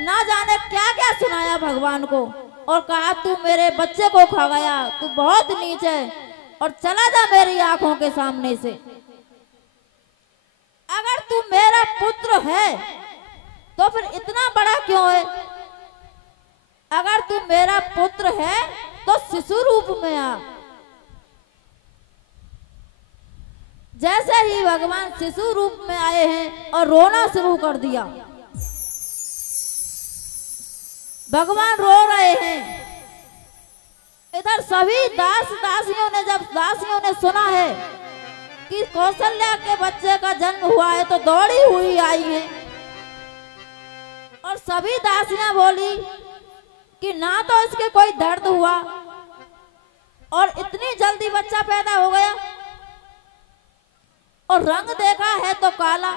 ना जाने क्या क्या सुनाया भगवान को और कहा तू मेरे बच्चे को खा गया, तू बहुत नीच है और चला जा मेरी आंखों के सामने से। अगर तू मेरा पुत्र है तो फिर इतना बड़ा क्यों है? अगर तू मेरा पुत्र है तो शिशु रूप में आ। जैसे ही भगवान शिशु रूप में आए हैं और रोना शुरू कर दिया। भगवान रो रहे हैं। इधर सभी दासियों ने सुना है कि कौशल्या के बच्चे का जन्म हुआ है तो दौड़ी हुई आई है। और सभी दासियां बोली कि ना तो इसके कोई दर्द हुआ और इतनी जल्दी बच्चा पैदा हो गया और रंग देखा है तो काला।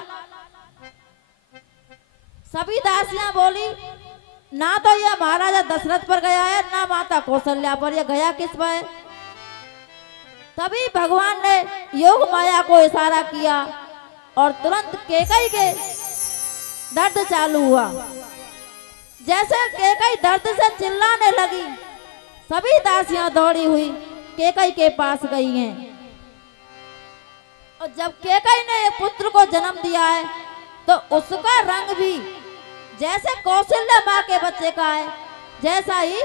सभी दासियां बोली ना तो यह महाराजा दशरथ पर गया है ना माता कौशल्या पर, यह गया किस पर है? तभी भगवान ने योग माया को इशारा किया और तुरंत कैकेयी के दर्द चालू हुआ। जैसे कैकेयी दर्द से चिल्लाने लगी, सभी दासियां दौड़ी हुई केकई के पास गई हैं। और जब केकई ने एक पुत्र को जन्म दिया है तो उसका रंग भी जैसे कौशल्या माँ के बच्चे का है, जैसा ही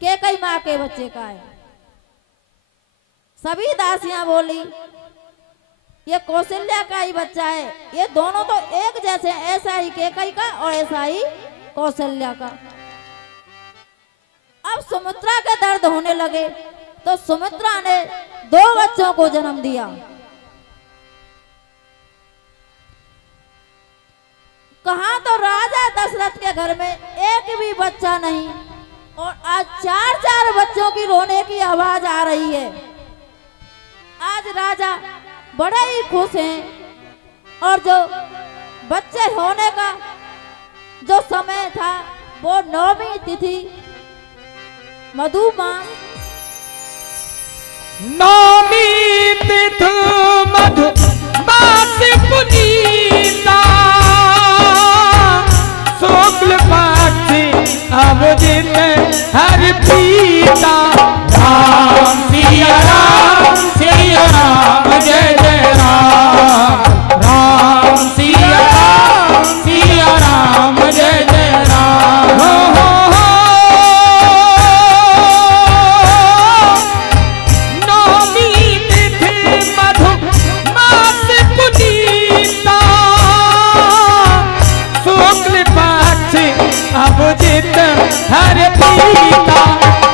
केकई माँ के बच्चे का है। सभी दासियां बोली ये कौशल्या का ही बच्चा है, ये दोनों तो एक जैसे, ऐसा ही केकई का और ऐसा ही कौशल्या का। अब सुमित्रा के दर्द होने लगे तो सुमित्रा ने 2 बच्चों को जन्म दिया। कहा तो राजा दशरथ के घर में एक भी बच्चा नहीं, और आज 4 बच्चों की रोने की आवाज आ रही है। आज राजा बड़े ही खुश हैं और जो बच्चे होने का जो समय था वो 9वीं तिथि मधुमास, 9वीं तिथि मधुमास पुनीता, शुक्ल पक्ष अवजित हरि पीता। राम सिया राम जय जय राम, राम सिया राम जय जय राम। हो 9वीं तिथि मधुमास पुनीता, शुक्ल पक्ष अवजित हरि पीता।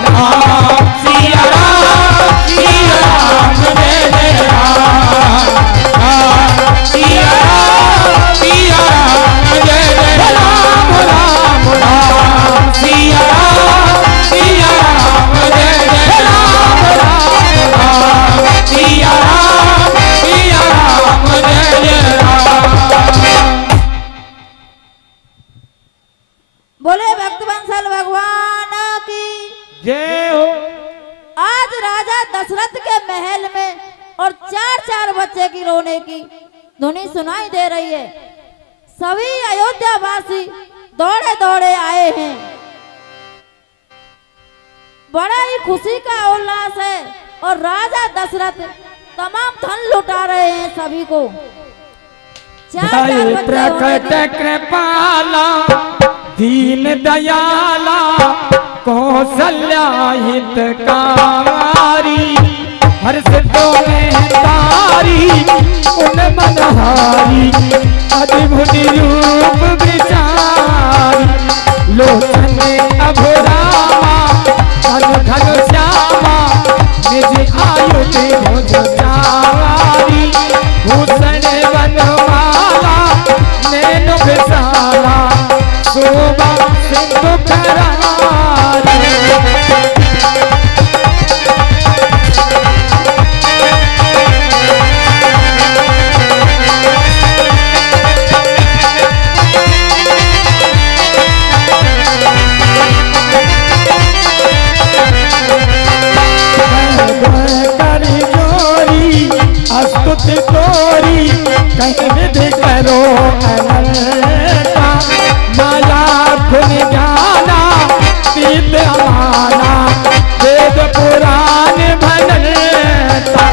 राम सिया राम जय जय राम, राम सिया राम जय जय राम, राम राम सिया राम जय जय राम, राम सिया राम जय जय राम। बोले भक्तवत्सल भगवान की जय हो। आज राजा दशरथ के महल में और 4 बच्चे की रोने की ध्वनि सुनाई दे रही है। सभी अयोध्यावासी दौड़े दौड़े आए हैं। बड़ा ही खुशी का उल्लास है और राजा दशरथ तमाम धन लुटा रहे हैं सभी को। 4 बच्चे प्रकट कृपाला दीन दयाला, कौशल्या हितकारी, हर्ष तो में तारी उन मनहारी, अद्भुत रूप विचारी, लोचन अभुरामा घन घन श्यामा, निज आयुध भुज चारी, भूषण वनमाला नैन विशाला, शोभा सिंधु करारी। तोरी कहीं विधि करो अनंता, माया खुल जाना तीत अमाना, वेद पुराण भनता,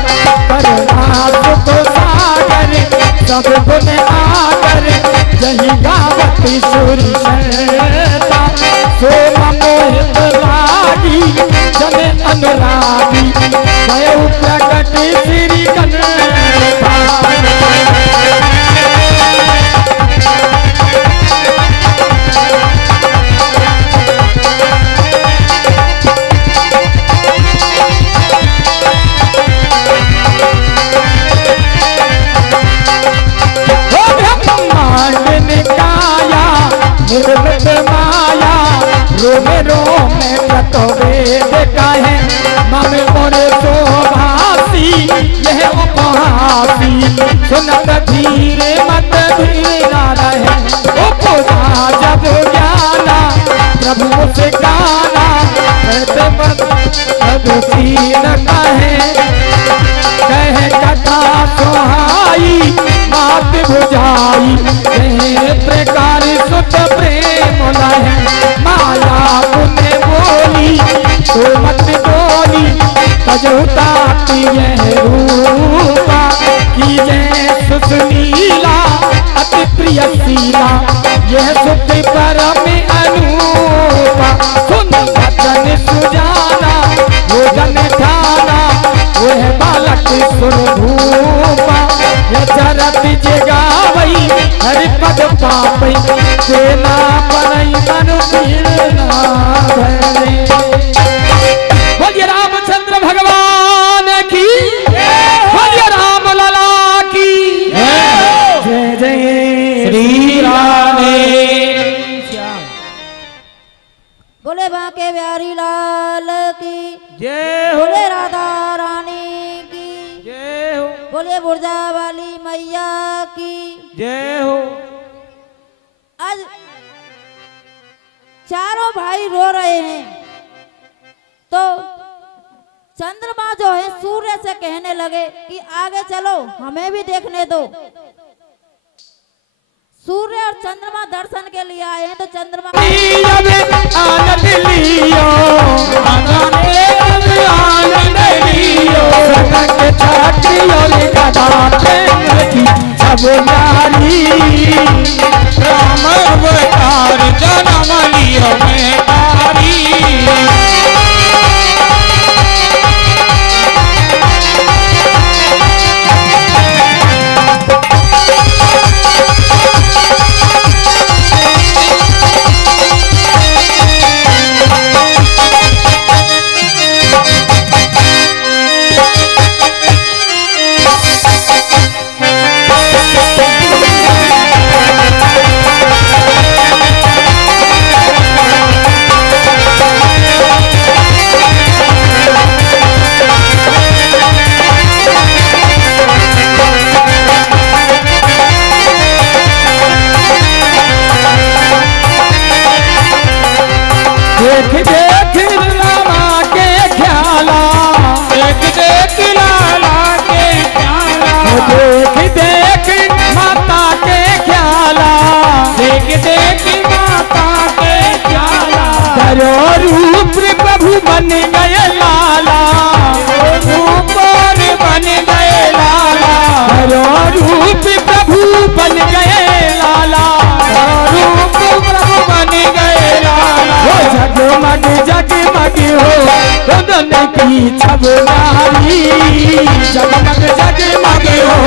करुणा सुख सागर सब गुण आकर, यही गावती सुरी संता, सोम मोहित लागी जन अनुरागी, भयउ प्रकट श्री कन्हैया। निर्मित माया रोम रोम प्रतो वेद कहे, मम मोरे शोभासी यह उपहासी, सुनत धीरे मत धीरा रहे, उपजा जब ज्ञाना प्रभु से गाना, कहते मत अधुसीन कहे कथा सुहाई मात भुजाई, प्रकार सुत प्रेम लहे, माया पुण्य बोली तो मत भांति यह रूपा की जय सुनीला अति प्रिय शीला यह सुख परम अनूपा सुन वचन सुजाना वो जन ठाना वो है बालक सुरभूपा यह चरत जगावई हरि पद पापई सेना परई मन पीड़ना भरे। बोलिए रामचंद्र भगवान की, बोलिए राम लला की जय जय श्री राधे श्याम। बोले बांके बिहारी लाल की जय हो, बोले राधा रानी की जय हो, बोले बुर्जा वाली मैया की जय हो। आज चारों भाई रो रहे हैं तो चंद्रमा जो है सूर्य से कहने लगे कि आगे चलो हमें भी देखने दो। सूर्य और चंद्रमा दर्शन के लिए आए हैं तो चंद्रमा आनंद लियो आनंद लियो सनक छाती और गदा प्रेम की सब नारी राम अवतार जन्म लियो मैं तारी। देख देख लाला के ख्याला देख देख लाला के ख्याला देख देख माता के ख्याला देख देख माता के ख्याला करो रूप प्रभु बन गए लाला रूप बन गए लाला करो रूप प्रभु बन गए लाला रूप प्रभु बन गए लाला जगमग जगमग हो उदन की छब नारी जगमग जगमग हो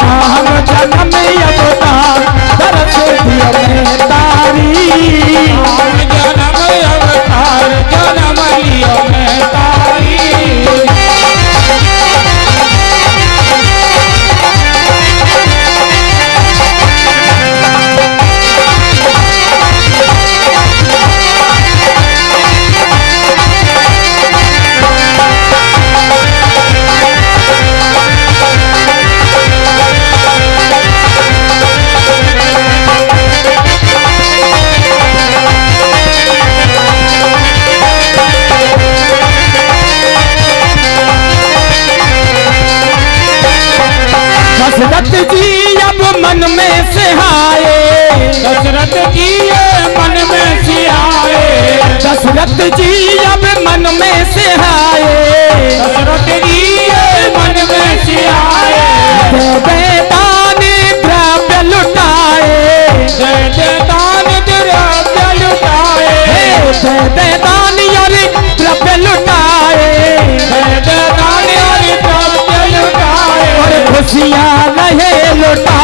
नाम जन्म अवतार दरस दियो मैं तारी जन्म अवतार जन्म लियो मैं तारी। दशरथ जी अब मन में से आए दशरथ जी मन में से आए दशरथ जी अब मन में से आए दशरथ जी मन में से आए दान द्रव्य लुटाए दान द्रव्य लुटाए दान और द्रव्य लुटाए दान और द्रव्य लुटाए और खुशियाँ रहे लुटा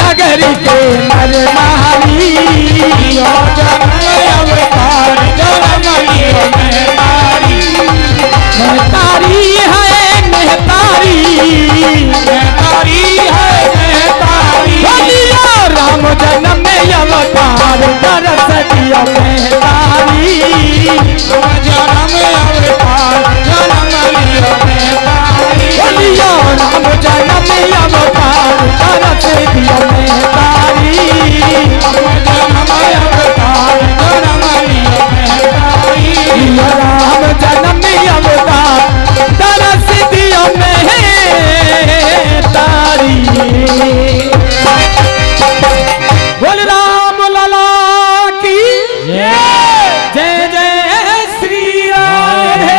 नगर के नर नारी अवतार जन्म लियो मैं तारी है महतारी महतारी है महतारी बोलियो राम जन्म में अवतार दरस दियो महतारी जन्म अवतार जन्म लियो महतारी बोलियो राम जन्म में अवतार दरस दियो महतारी जन्म अवतार जन्म लियो महतारी राम जन्म में अवतार दरस दियो महतारी। बोल राम लला की जय जय श्री राधे।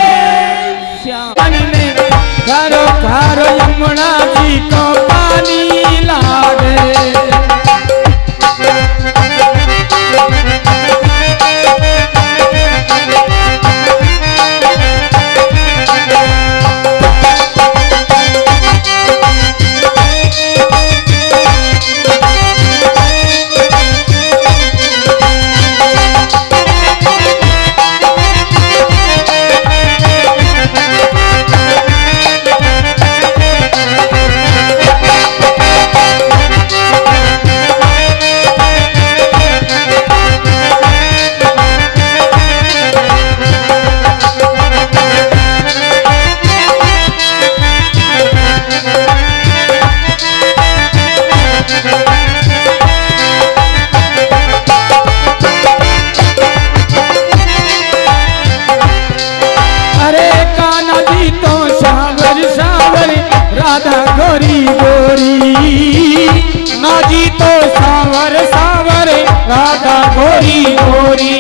ना जी तो सावर सावर राधा गोरी गोरी,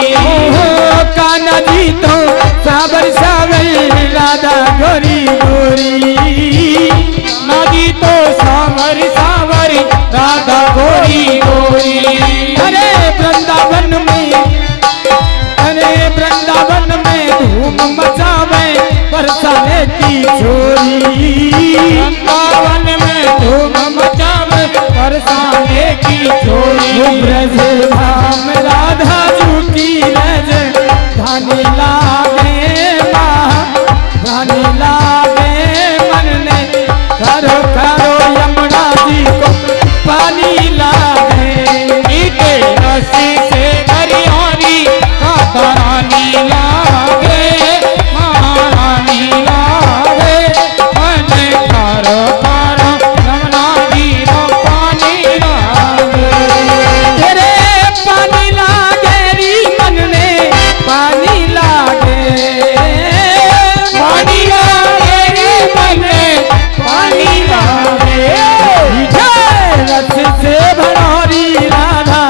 कान्हा जी तो सावर सावर राधा गोरी गोरी, ना जी तो सावर सावर राधा गोरी गोरी। अरे वृंदावन में धूम मचावे बरसाने की छोरी, वृंदावन में धूम मचावे बरसाने की छोरी। ब्रज धाम राधा झूठी रज धानी लागे धानी लागे मन ने करो करो यमुना जी को पानी लागे, मीठे रस्सी से हरियाणी राधा रानी लागे महारानी लागे, मन करो करो यमुना जी को पानी लागे। तेरे पानी लागे री मन ने पानी लागे, पानी लागे री मन ने पानी लागे, रस से भरोरी राधा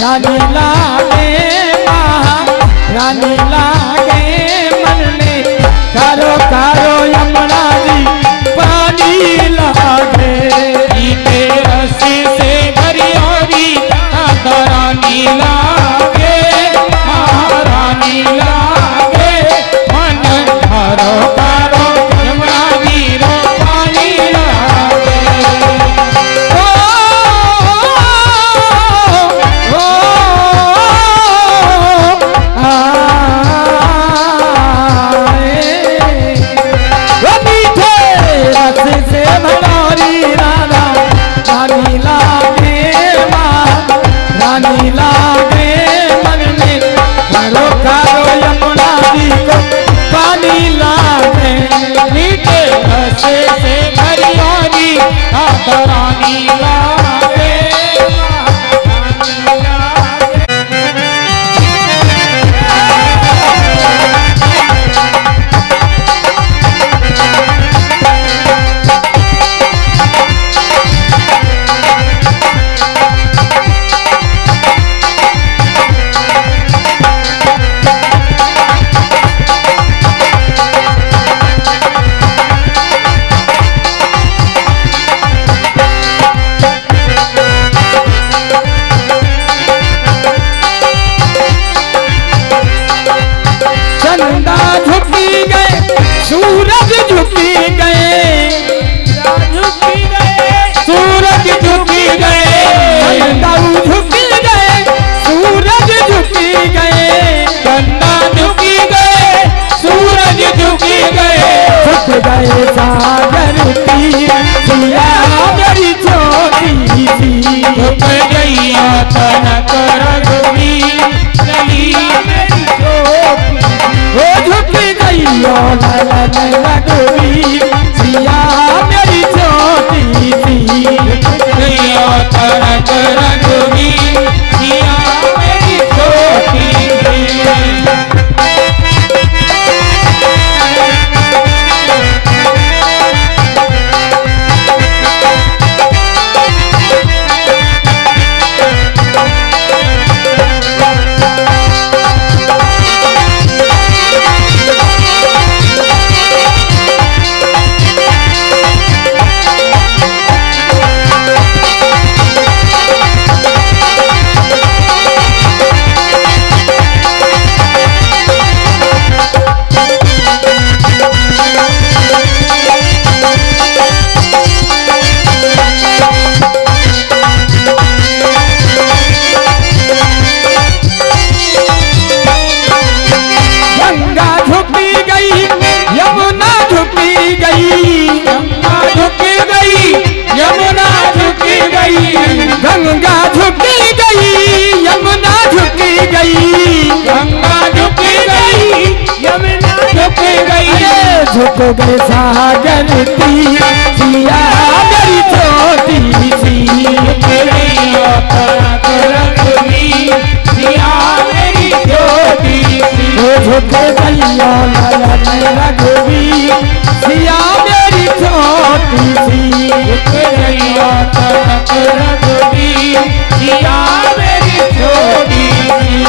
रानी लागे रानी लागे मन ने कारो कारो यमुना जी पानी लागे, मीठे रस्सी से भरियोरी राधा रानी लागे महारानी लागे, मन कारो कारो यमुना जी रो पानी लागे। झुक गए सागर सिया मेरी छोटी सी झुक गई रघुवी सिया मेरी छोटी छोटी सी झुक गई तनक रघुबीर सिया मेरी छोटी सी।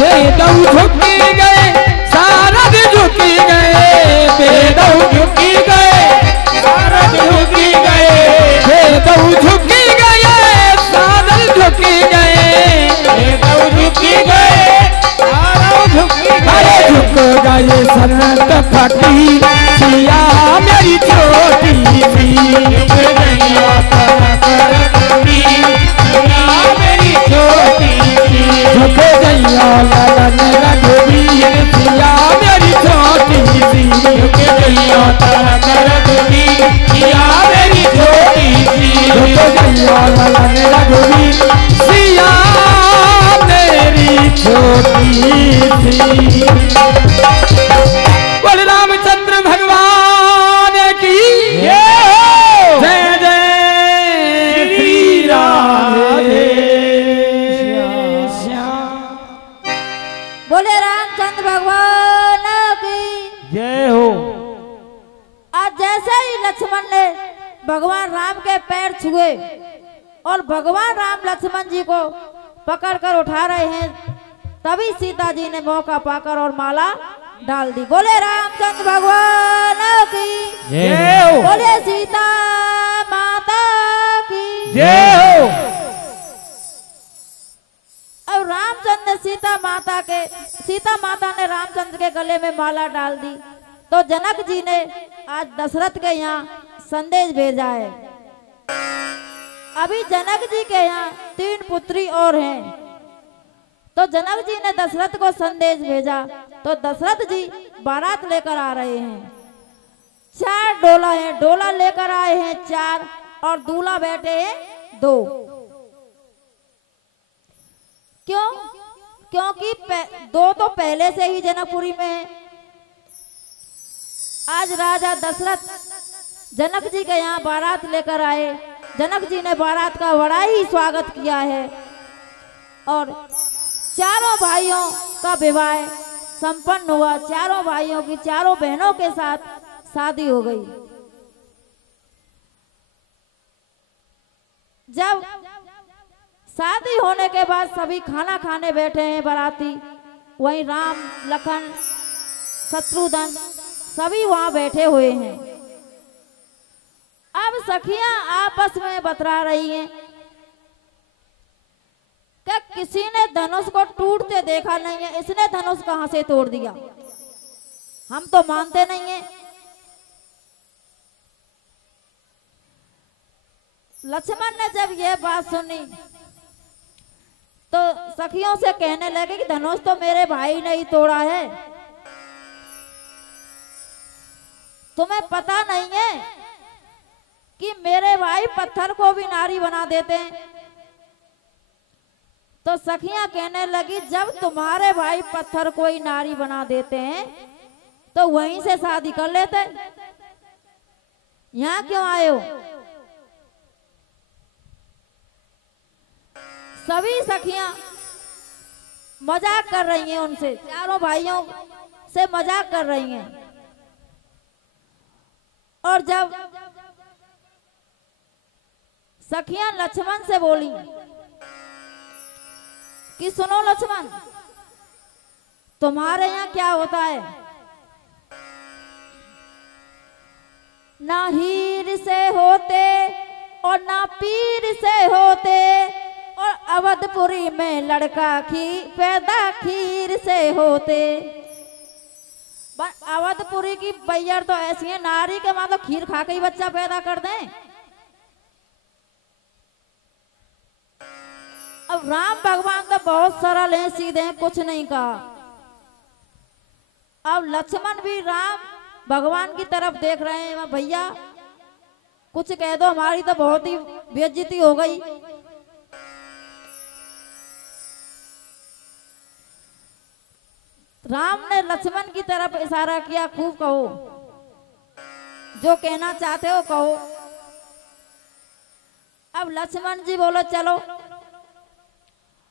बेदऊ झुकी गए सारद झुकी गए बेदऊ झुकी गए सारद झुकी गए बेदऊ झुकी गए सारद झुकी गए बेदऊ झुकी गए सारद झुकी अरे गए। झुक गए सरत फटी सिया मेरी छोटी सी झुक गई तनक रघुबीर सिया मेरी छोटी सी। झुक गई ललन रघुवीर सिया मेरी छोटी सी झुक गई तनक रघुबीर सिया मेरी छोटी सी। झुक गई ललन रघुवीर सिया मेरी छोटी सी। बोल रामचंद्र भगवान की जय जय जय श्री राधे श्याम। बोले रामचंद्र भगवान की। जय हो। आज जैसे ही लक्ष्मण ने भगवान राम के पैर छुए और भगवान राम लक्ष्मण जी को पकड़कर उठा रहे हैं, तभी सीता जी ने मौका पाकर और माला डाल दी। बोले रामचंद्र भगवान की। जय हो। बोले सीता माता की। जय हो। और रामचंद्र सीता माता ने रामचंद्र के गले में माला डाल दी, तो जनक जी ने आज दशरथ के यहाँ संदेश भेजा है। अभी जनक जी के यहाँ 3 पुत्री और हैं, तो जनक जी ने दशरथ को संदेश भेजा, तो दशरथ जी बारात लेकर आ रहे हैं। 4 डोला है, डोला लेकर आए हैं 4 और दूल्हा बैठे हैं 2। क्यों? क्योंकि 2 तो पहले से ही जनकपुरी में है। आज राजा दशरथ जनक जी के यहाँ बारात लेकर आए। जनक जी ने बारात का बड़ा ही स्वागत किया है और चारों भाइयों का विवाह संपन्न हुआ। चारों भाइयों की चारों बहनों के साथ शादी हो गई। जब शादी होने के बाद सभी खाना खाने बैठे हैं बाराती, वहीं राम लखन शत्रुघ्न सभी वहां बैठे हुए हैं। अब सखियां आपस में बतरा रही हैं कि किसी ने धनुष को टूटते देखा नहीं है, इसने धनुष कहां से तोड़ दिया, हम तो मानते नहीं है। लक्ष्मण ने जब यह बात सुनी तो सखियों से कहने लगे कि धनुष तो मेरे भाई ने ही तोड़ा है, तुम्हें पता नहीं है कि मेरे भाई पत्थर को भी नारी बना देते हैं। तो सखियां कहने लगी जब तुम्हारे भाई पत्थर को ही नारी बना देते हैं तो वहीं से शादी कर लेते, यहां क्यों आए हो? सभी सखियां मजाक कर रही हैं उनसे, चारों भाइयों से मजाक कर रही हैं। और जब सखियां लक्ष्मण से बोली कि सुनो लक्ष्मण, तुम्हारे यहाँ क्या होता है, ना हीर से होते और ना पीर से होते, और अवधपुरी में लड़का पैदा खीर से होते। अवधपुरी की बैयर तो ऐसी है, नारी के मां तो खीर खा के ही बच्चा पैदा कर दें। अब राम भगवान तो बहुत सरल हैं, सीधे हैं, कुछ नहीं कहा। अब लक्ष्मण भी राम भगवान की तरफ देख रहे हैं, भैया कुछ कह दो, हमारी तो बहुत ही बेइज्जती हो गई। राम ने लक्ष्मण की तरफ इशारा किया, खूब कहो, जो कहना चाहते हो कहो। अब लक्ष्मण जी बोलो चलो,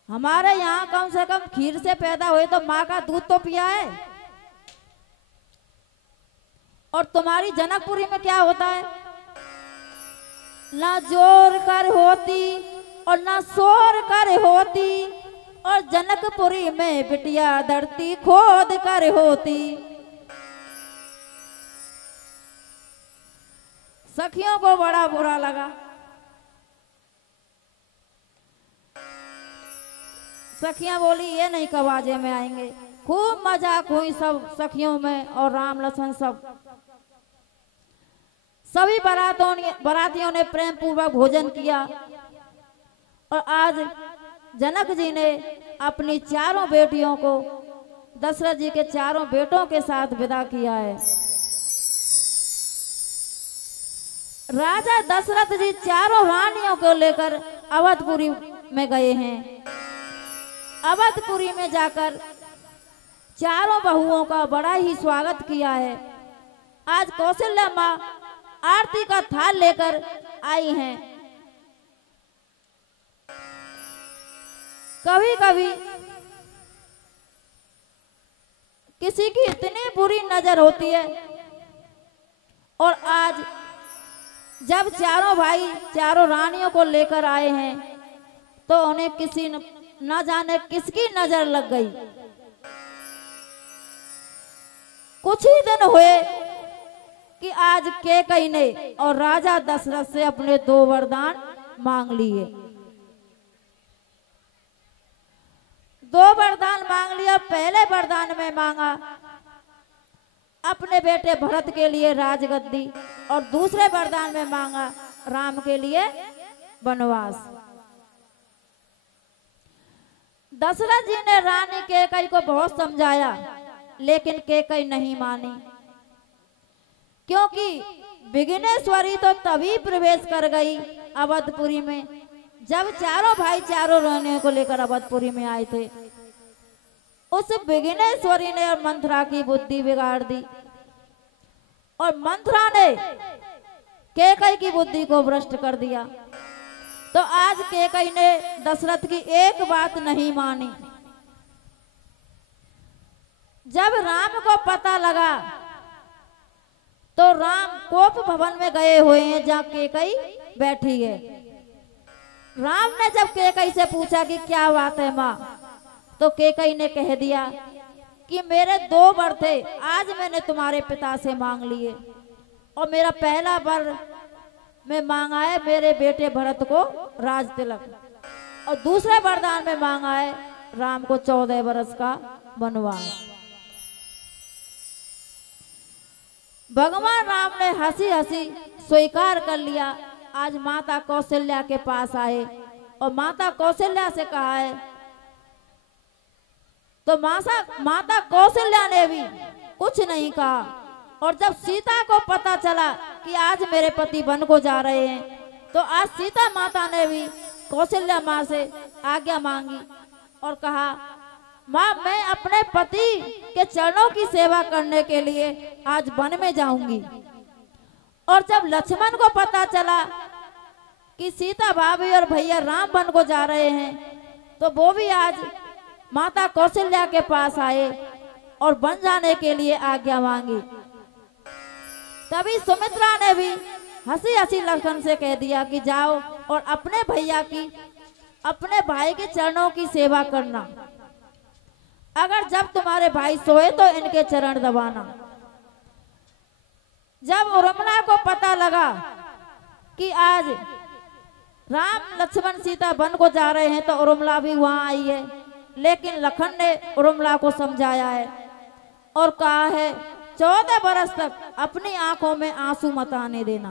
हमारे यहाँ कम से कम खीर से पैदा हुए तो माँ का दूध तो पिया है, और तुम्हारी जनकपुरी में क्या होता है, ना जोर कर होती और ना शोर कर होती, और जनकपुरी में बिटिया धरती खोद कर होती। सखियों को बड़ा बुरा लगा। सखियां बोली ये नहीं कवाजे में आएंगे। खूब मजाक हुई सब सखियों में, और राम लक्ष्मण सभी बारातियों ने प्रेम पूर्वक भोजन किया। और आज जनक जी ने अपनी चारों बेटियों को दशरथ जी के चारों बेटों के साथ विदा किया है। राजा दशरथ जी चारों रानियों को लेकर अवधपुरी में गए हैं। अवधपुरी में जाकर चारों बहुओं का बड़ा ही स्वागत किया है। आज कौशल्या माँ आरती का थाल लेकर आई हैं। कभी कभी किसी की इतनी बुरी नजर होती है, और आज जब चारों भाई चारों रानियों को लेकर आए हैं तो उन्हें किसी न जाने किसकी नजर लग गई। कुछ ही दिन हुए कि आज कैकेयी ने और राजा दशरथ से अपने 2 वरदान मांग लिए। 2 वरदान मांग लिया। पहले वरदान में मांगा अपने बेटे भरत के लिए राजगद्दी, और दूसरे वरदान में मांगा राम के लिए वनवास। दशरथ जी ने रानी कैकेयी को बहुत समझाया, लेकिन कैकेयी नहीं मानी, क्योंकि विघ्नेश्वरी तो तभी प्रवेश कर गई अवधपुरी में जब चारों भाई चारों रानियों को लेकर अवधपुरी में आए थे। उस विघ्नेश्वरी ने मंथरा की बुद्धि बिगाड़ दी, और मंथरा ने कैकेयी की बुद्धि को भ्रष्ट कर दिया। तो आज कैकेयी ने दशरथ की एक बात नहीं मानी। जब राम को पता लगा तो राम कोप भवन में गए हुए हैं जहाँ कैकेयी बैठी है। राम ने जब कैकेयी से पूछा कि क्या बात है माँ, तो कैकेयी ने कह दिया कि मेरे 2 वर थे, आज मैंने तुम्हारे पिता से मांग लिए, और मेरा पहला वर में मांगा है मेरे बेटे भरत को राज तिलक, और दूसरे वरदान में मांगा है राम को 14 वर्ष का वनवास। भगवान राम ने हंसी हंसी स्वीकार कर लिया। आज माता कौशल्या के पास आए और माता कौशल्या से कहा है, तो माता कौशल्या ने भी कुछ नहीं कहा। और जब सीता को पता चला कि आज मेरे पति वन को जा रहे हैं, तो आज सीता माता ने भी कौशल्या माँ से आज्ञा मांगी और कहा, माँ मैं अपने पति के चरणों की सेवा करने के लिए आज वन में जाऊंगी। और जब लक्ष्मण को पता चला कि सीता भाभी और भैया राम वन को जा रहे हैं, तो वो भी आज माता कौशल्या के पास आए और वन जाने के लिए आज्ञा मांगी। तभी सुमित्रा ने भी हंसी हंसी लक्ष्मण से कह दिया कि जाओ और अपने भैया की अपने भाई के चरणों की सेवा करना। अगर जब तुम्हारे भाई सोए तो इनके चरण दबाना। जब उर्मिला को पता लगा कि आज राम लक्ष्मण सीता वन को जा रहे हैं, तो उर्मिला भी वहां आई है, लेकिन लखन ने उर्मिला को समझाया है और कहा है 14 बरस तक अपनी आंखों में आंसू मत आने देना।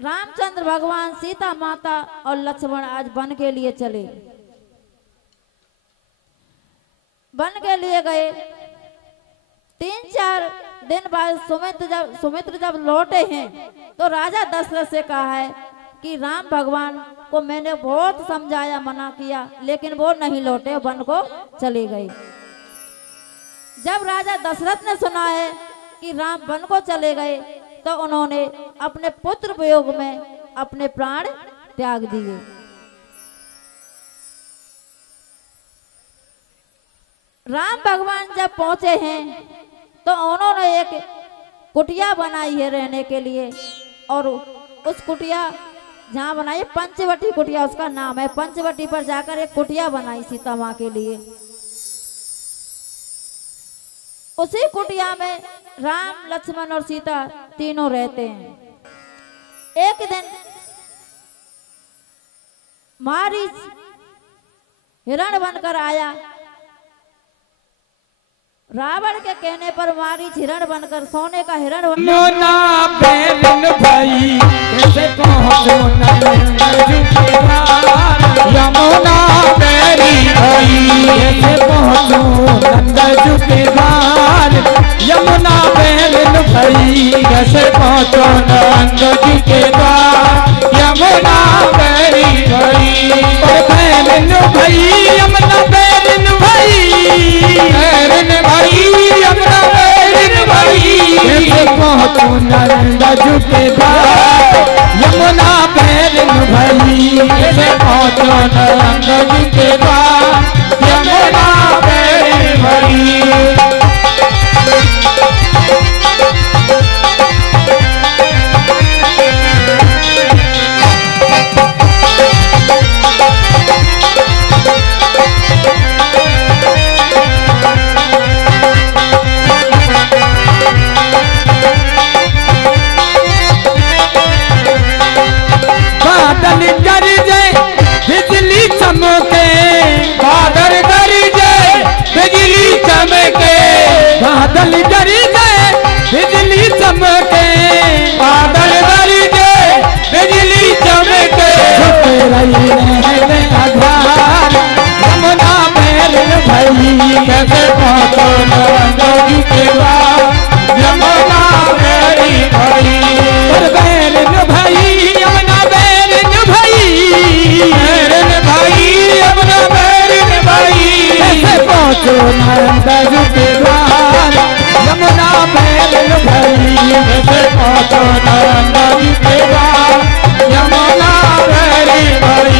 रामचंद्र भगवान, सीता माता और लक्ष्मण आज वन के लिए चले। वन के लिए गए। 3-4 दिन बाद सुमित्र जब लौटे हैं तो राजा दशरथ से कहा है कि राम भगवान को मैंने बहुत समझाया, मना किया, लेकिन वो नहीं लौटे, वन को चले गए। जब राजा दशरथ ने सुना है कि राम वन को चले गए तो उन्होंने अपने पुत्र वियोग में अपने प्राण त्याग दिए। राम भगवान जब पहुंचे हैं तो उन्होंने एक कुटिया बनाई है रहने के लिए, और उस कुटिया जहाँ बनाई, पंचवटी कुटिया उसका नाम है। पंचवटी पर जाकर एक कुटिया बनाई सीता माँ के लिए। उसी कुटिया में राम, लक्ष्मण और सीता तीनों रहते हैं। एक दिन मारीच हिरण बनकर आया। रावण के कहने पर मारीच हिरण बनकर, सोने का हिरण मोना बैरन भाई कैसे पहुंचो यमुना बैरी भाई कैसे पहुंचो नंदजू के द्वार। यमुना बैरन भाई कैसे पहुंचो नंदजू के द्वार। यमुना बैरी भाई और बैरन भाई, यमुना बैरन भाई, बैरन भाई, यमुना बैरन भाई कैसे पहुंचो नंदजू के द्वार। यमुना बैरन भाई कैसे पहुंचो नंदजू के द्वार। यमुना बैरन भाई बादल गरजे बिजली चमके, बादल गरजे बिजली चमके, बादल गरजे बिजली चमके, बादल गरजे बिजली चमके। झुक रही है आधार यमुना बैरन भाई कैसे पहुंचो नंदजू के द्वार। यमुना बैरी भाई और बैरन भाई, यमुना बैरन भाई, बैरन भाई, यमुना बैरन भाई कैसे पहुंचो नंदजू के द्वार। यमुना बैरन भाई कैसे पहुंचो नंदजू के द्वार। यमुना बैरी भाई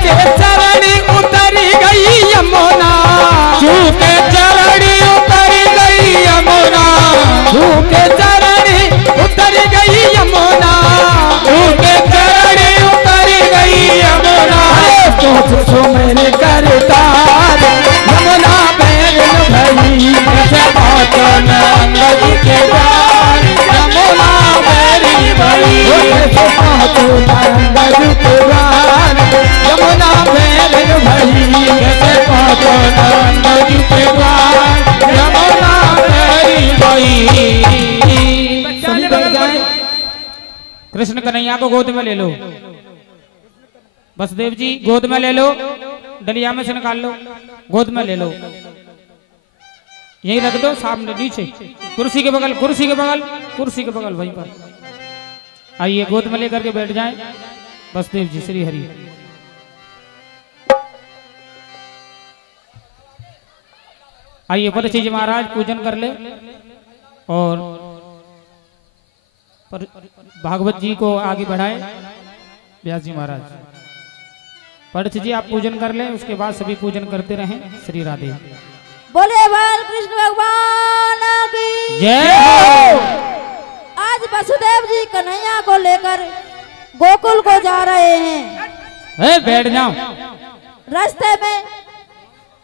के चरणी उतरी गई यमुना, झूके चरणी उतरी गई यमुना, झूके चरणी उतरी गई यमुना, झूके चरणी उतरी गई यमुना। सोच मेरे करतार यमुना बैरन भाई कैसे पहुंचो नंदजू के द्वार। यमुना बैरी भाई कैसे पहुंचो नंदजू के द्वार। यमुना बैरन भाई कैसे पहुंचो नंदजू के द्वार। यमुना बैरी भाई सभी बन जाए। कृष्ण कन्हैया को गोद में ले लो, वसुदेव जी गोद में ले लो, डलिया में से निकाल लो, गोद में ले लो, यही रख दो सामने नीचे, कुर्सी के बगल, कुर्सी के बगल, कुर्सी के बगल वहीं पर। आइए गोद में लेकर के बैठ जाएं वसुदेव जी। श्री हरि। आइए परिचय जी महाराज पूजन कर ले और भागवत जी को आगे बढ़ाए। व्यास जी महाराज परिचय जी आप पूजन कर लें, उसके बाद सभी पूजन करते रहें। श्री राधे। बोले बाल कृष्ण भगवान की जय हो। आज वसुदेव जी कन्हैया को लेकर गोकुल को जा रहे हैं। बैठ जाओ। रास्ते में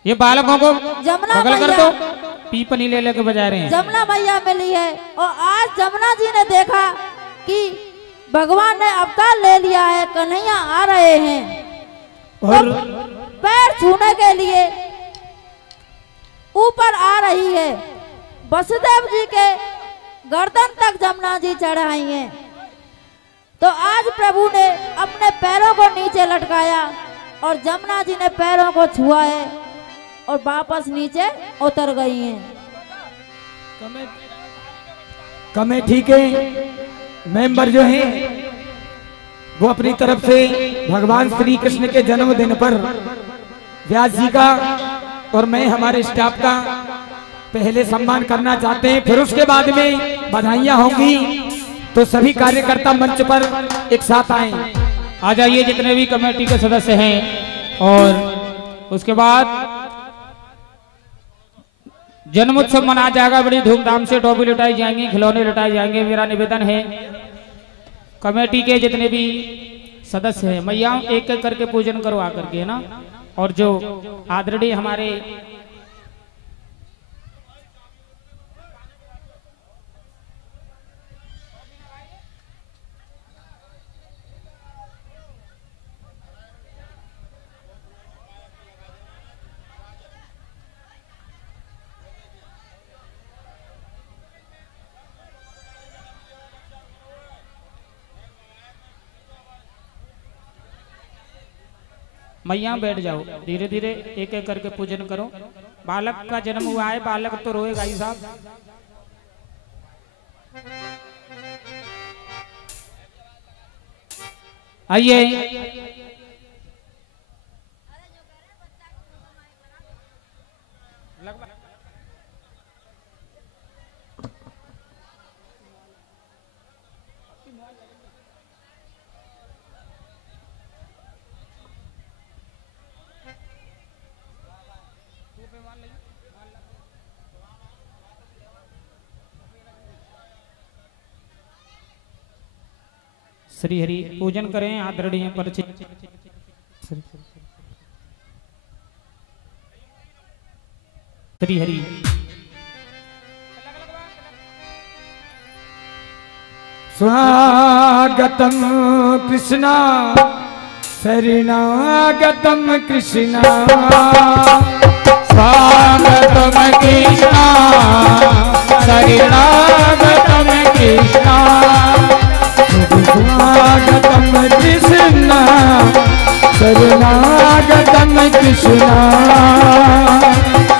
ये बालकों को जमुना बगल कर दो, पीपनी ले लेके बजा रहे हैं। जमुना मैया मिली है और आज जमुना जी ने देखा कि भगवान ने अवतार ले लिया है, कन्हैया आ रहे हैं और पैर छूने के लिए ऊपर आ रही है। वसुदेव जी के गर्दन तक जमुना जी चढ़ाई हैं। तो आज प्रभु ने अपने पैरों को नीचे लटकाया और जमुना जी ने पैरों को छुआ है और वापस नीचे उतर गई हैं। कमेटी के मेंबर जो हैं वो अपनी तरफ से भगवान श्री कृष्ण के जन्मदिन पर व्यास जी का और मैं हमारे स्टाफ का पहले सम्मान करना चाहते हैं, फिर उसके बाद में बधाइयां होंगी। तो सभी कार्यकर्ता मंच पर एक साथ आए। आ जाइए जितने भी कमेटी के सदस्य हैं। और उसके बाद जन्मोत्सव मनाया जाएगा बड़ी धूमधाम से। टॉफी लुटाई जाएंगी, खिलौने लुटाए जाएंगे। मेरा निवेदन है कमेटी के जितने भी सदस्य हैं, मैया एक एक करके पूजन करो आकर के, है ना। और जो आदरणीय हमारे मैया बैठ जाओ, धीरे धीरे एक एक करके पूजन करो। बालक का जन्म हुआ है, बालक तो रोएगा ही साहब। आइए श्री हरि पूजन करें। आदरणीय परिचित श्री हरि। स्वागतम कृष्णा शरणागतम कृष्णा, स्वागतम कृष्णा शरणागतम कृष्णा, स्वागतम कृष्णा शरणागतम कृष्णा,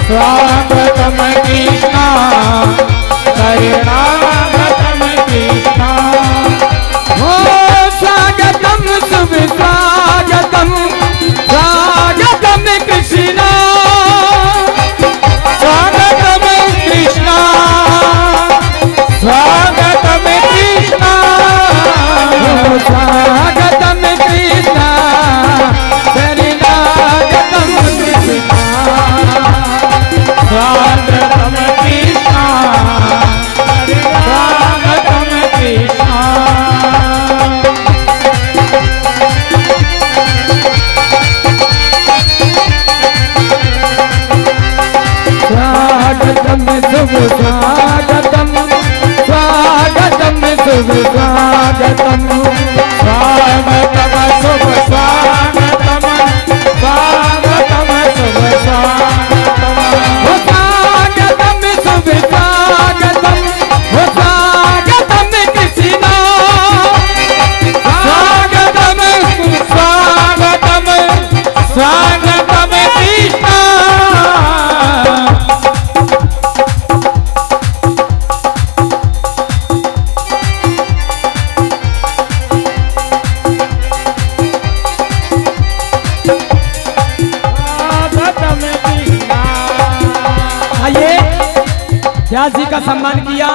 स्वागतम कृष्णा शरणागतम कृष्णा। हो स्वागतम शुभ स्वागतम, स्वागतम कृष्णा, स्वागतम कृष्णा, स्वागतम कृष्णा, हो स्वागतम कृष्णा शरणागतम कृष्णा, स्वागतम कृष्णा स्वागतम कृष्णा। स्वागतम शुभ स्वागतम, स्वागतम शुभ स्वागतम, स्वागतम शुभ स्वागतम, स्वागतम शुभ स्वागतम, हो स्वागतम शुभ स्वागतम, हो स्वागतम कृष्णा, स्वागतम स्वागतम स्वागतम कृष्णा। स्वागतम कृष्णा। आइए व्यास जी का सम्मान किया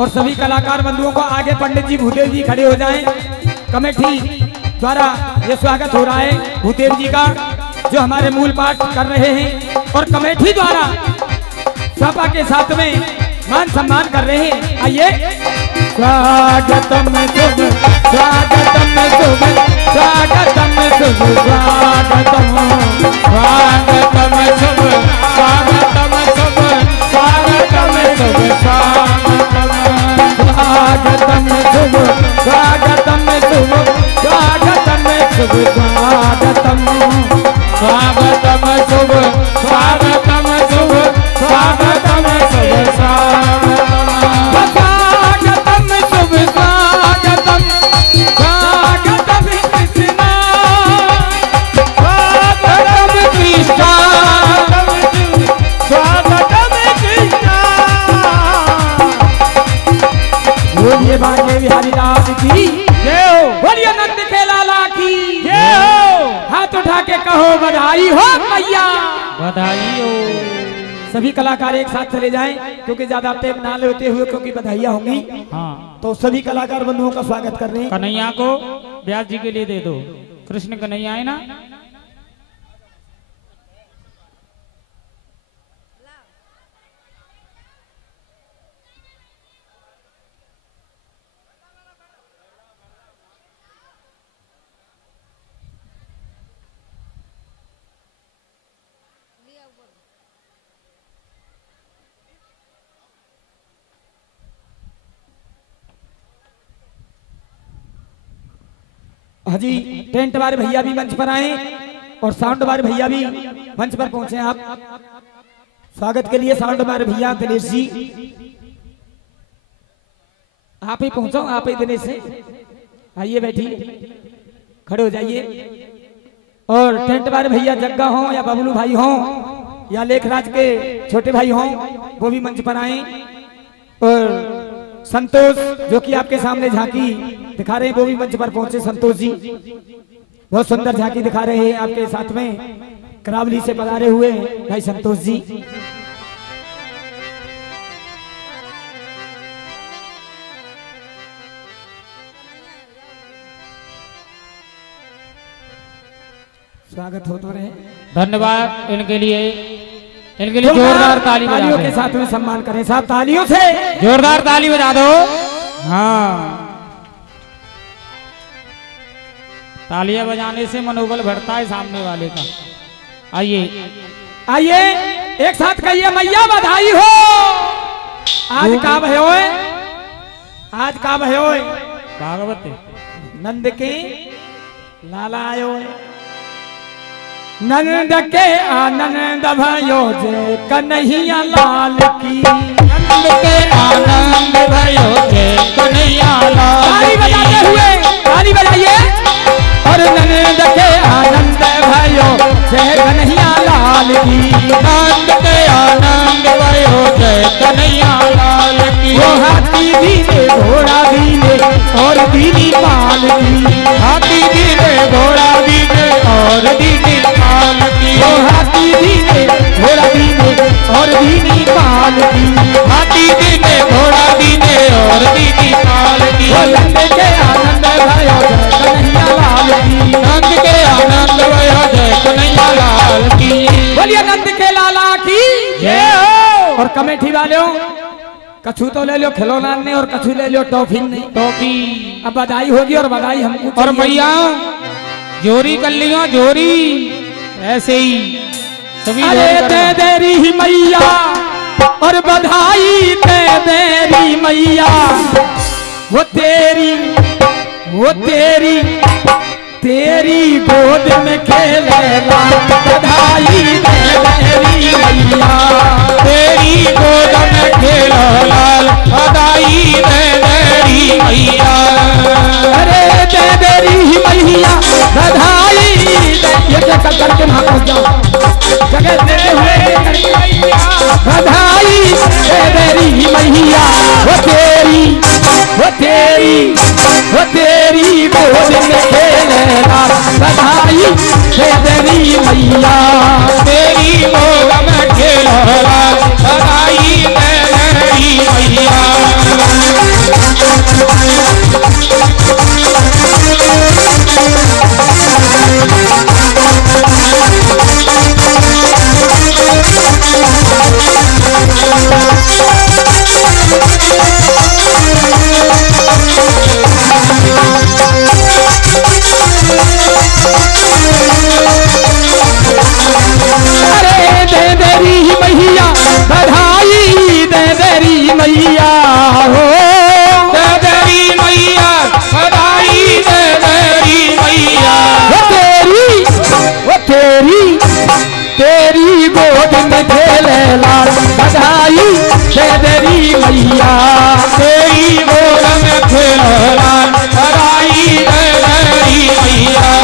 और सभी कलाकार बंधुओं को आगे पंडित जी भूदेव जी खड़े हो जाएं। कमेटी द्वारा ये स्वागत हो रहा है भूदेव जी का, जो हमारे मूल पाठ कर रहे हैं, और कमेटी द्वारा सपा के साथ में मान सम्मान कर रहे हैं। आइए स्वागतम शुभ स्वागतम शुभ स्वागतम शुभ स्वागतम, स्वागतम शुभ स्वागतम शुभ स्वागतम हाथ उठा के कहो बधाई हो मैया। बधाई हो। सभी कलाकार एक साथ चले जाएं क्योंकि ज्यादा टेप ना लेते हुए क्योंकि बधाइयाँ होंगी। हाँ, तो सभी कलाकार बंधुओं का स्वागत कर रहे हैं। कन्हैया को व्यास जी के लिए दे दो। कृष्ण कन्हैया है ना। हाँ जी, टेंट वाले भैया भी मंच पर आए और साउंड वाले भैया भी मंच पर पहुंचे। आप स्वागत के लिए साउंड वाले भैया दिनेश जी, आप ही पहुंचो, आप ही दिनेश से आइए, बैठिए, खड़े हो जाइए। और टेंट वाले भैया जग्गा हो या बबलू भाई हो या लेखराज के छोटे भाई हो, वो भी मंच पर आए। और संतोष जो कि आपके सामने झांकी दिखा रहे हैं, वो भी मंच पर पहुंचे। संतोष जी बहुत सुंदर झांकी दिखा रहे हैं आपके साथ में, करावली से पधारे हुए भाई संतोष जी। स्वागत हो तो रहे। धन्यवाद इनके लिए जोरदार ताली तालियों के साथ में सम्मान करें साहब, तालियों से जोरदार ताली बजा दो। हाँ, तालियां बजाने से मनोबल बढ़ता है सामने वाले का। आइए आइए एक साथ कहिए मैया बधाई हो। आज का भयो है, आज का भयो है, भागवत नंद के लाला आयो है। नंद के आनंद भयो जय कन्हैया लाल की, नंद के आनंद भयो जय कन्हैया लाल ताली बजाते हुए, ताली बजाइए। और नंद के आनंद भयो जय कन्हैया लाल की, नंद के आनंद भयो जय कन्हैया लाल की। वो हाथी दीने घोड़ा दीने और दीनी पाल की, हाथी दीने घोड़ा दीने और दीनी पाल की। वो हाथी दीने घोड़ा दीने और दीनी पाल की, हाथी दीने घोड़ा दीने और दीनी पाल की। वो नंद के आनंद भयो जय कन्हैया लाल की, नंद के आनंद भयो जय कन्हैया लाल की। बोलिए नंद के लाला की जय हो। और कमेटी वालों कछु तो ले लो खिलौना ने और कछु ले लो टॉफी ने। टोपी अब बधाई होगी और बधाई हमको और चाहिए। मैया जोरी कर लियो, जोरी ऐसे ही सभी अरे जोरी करो। दे देरी ही मैया और बधाई दे देरी मैया, वो तेरी तेरी गोद में खेलेगा, बधाई दे देरी मैया, तेरी गोद में खेलो लाल, बधाई दे देरी मैया। अरे दे देरी ही मैया बधाई दे, ये करके वहां पहुंच जाओ, जगह देते हुए बधाई दे देरी मैया, वो तेरी गोद में खेलेगा, बधाई दे देरी मैया, तेरी गोद में खेलो लाल, बधाई दे देरी मैया। अरे दे देरी मैया बधाई दे देरी मैया, हो दे देरी मैया, बधाई दे देरी मैया। वो तेरी गोद में खेले लाल, बधाई दे देरी मैया, तेरी गोद में खेलो लाल, बधाई दे देरी मैया।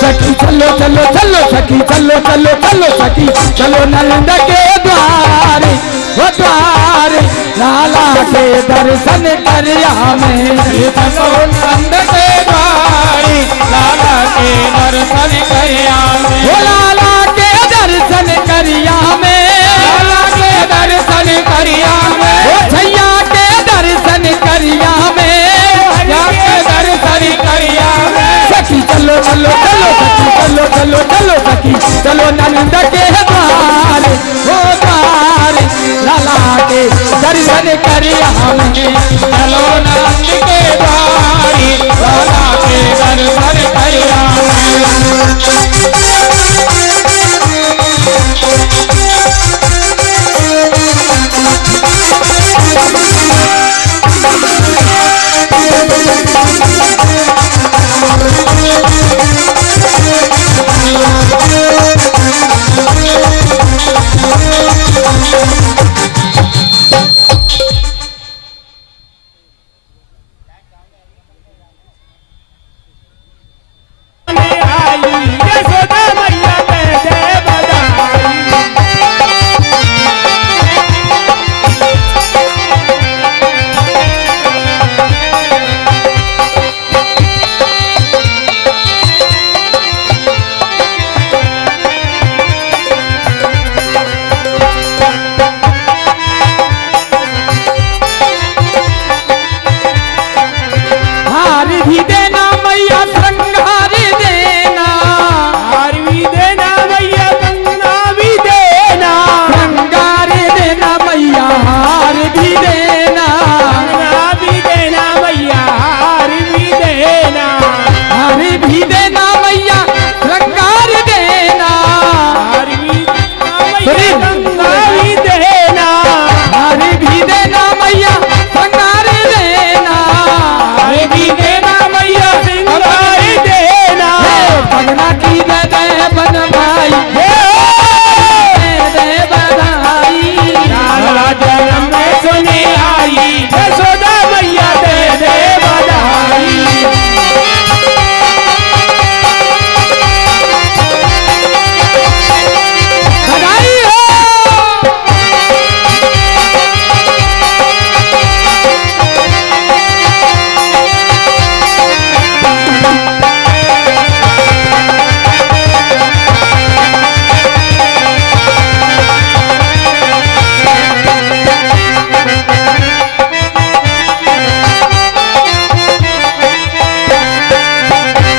सखी चलो चलो चलो, सखी चलो चलो चलो, सखी चलो नंद के द्वार, वो द्वार लाला के दर्शन करिया में। चलो नंद के द्वार, लाला के दर्शन करिया में। वो लाला के दर्शन करिया में, लाला के दर्शन करिया में। वो छैया के दर्शन करिया में, या के दर्शन करिया में। सखी चलो चलो चलो सखी चलो चलो चलो सखी चलो नंद के द्वार, वो द्वार लाला के दर्शन करिया में। चलो नंद के द्वार, लाला के दर्शन करिया में।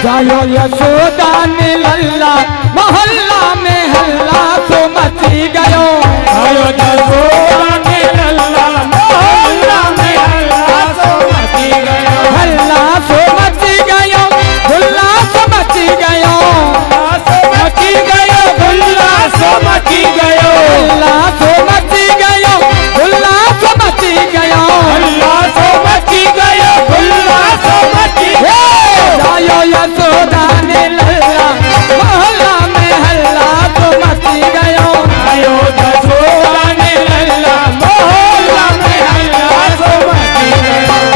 जायो यशोदा ने लल्ला, मोहल्ला में हल्ला तो मची गयो। आयो यशोदा ने लल्ला, मोहल्ला में हल्ला तो मची गयो। हल्ला तो मची गयो, हुल्ला तो मची गयो। मची गयो, हुल्ला तो मची गयो। हल्ला तो मची गयो, हुल्ला तो मची गयो। हल्ला तो मची गयो, हुल्ला तो मची गयो। जायो यशोदा ने लल्ला, मोहल्ला में हल्ला तो मची गयो। आयो यशोदा ने लल्ला, मोहल्ला में हल्ला तो मची गयो।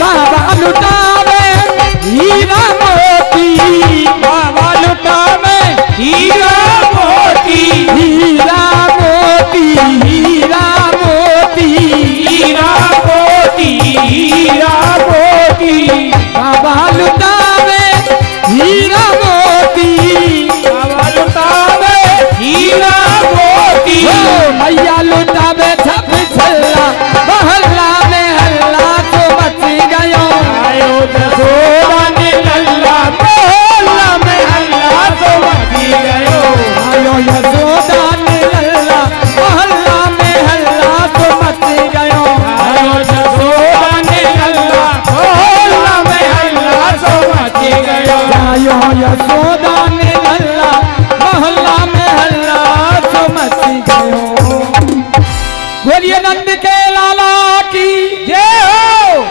बाबा लुटावे हीरा मोती, बाबा लुटावे हीरा मोती। हीरा मोती, हीरा मोती। हीरा मोती, हीरा मोती। बाबा लुटावे हीरा मोती। बाबा लुटावे हीरा मोती। ओ मैया लुटावे छप छल्ला, मोहल्ला में हल्ला तो मची गयो। आयो यशोदा ने लल्ला, मोहल्ला में हल्ला तो मची गयो। आयो यशोदा ने लल्ला, मोहल्ला में हल्ला तो मची गयो। आयो यशोदा ने लल्ला, मोहल्ला में हल्ला तो मची गयो। आयो यशोदा ने लल्ला, मोहल्ला में हल्ला तो मची गयो। बोलिए नंद के लाला की जय हो।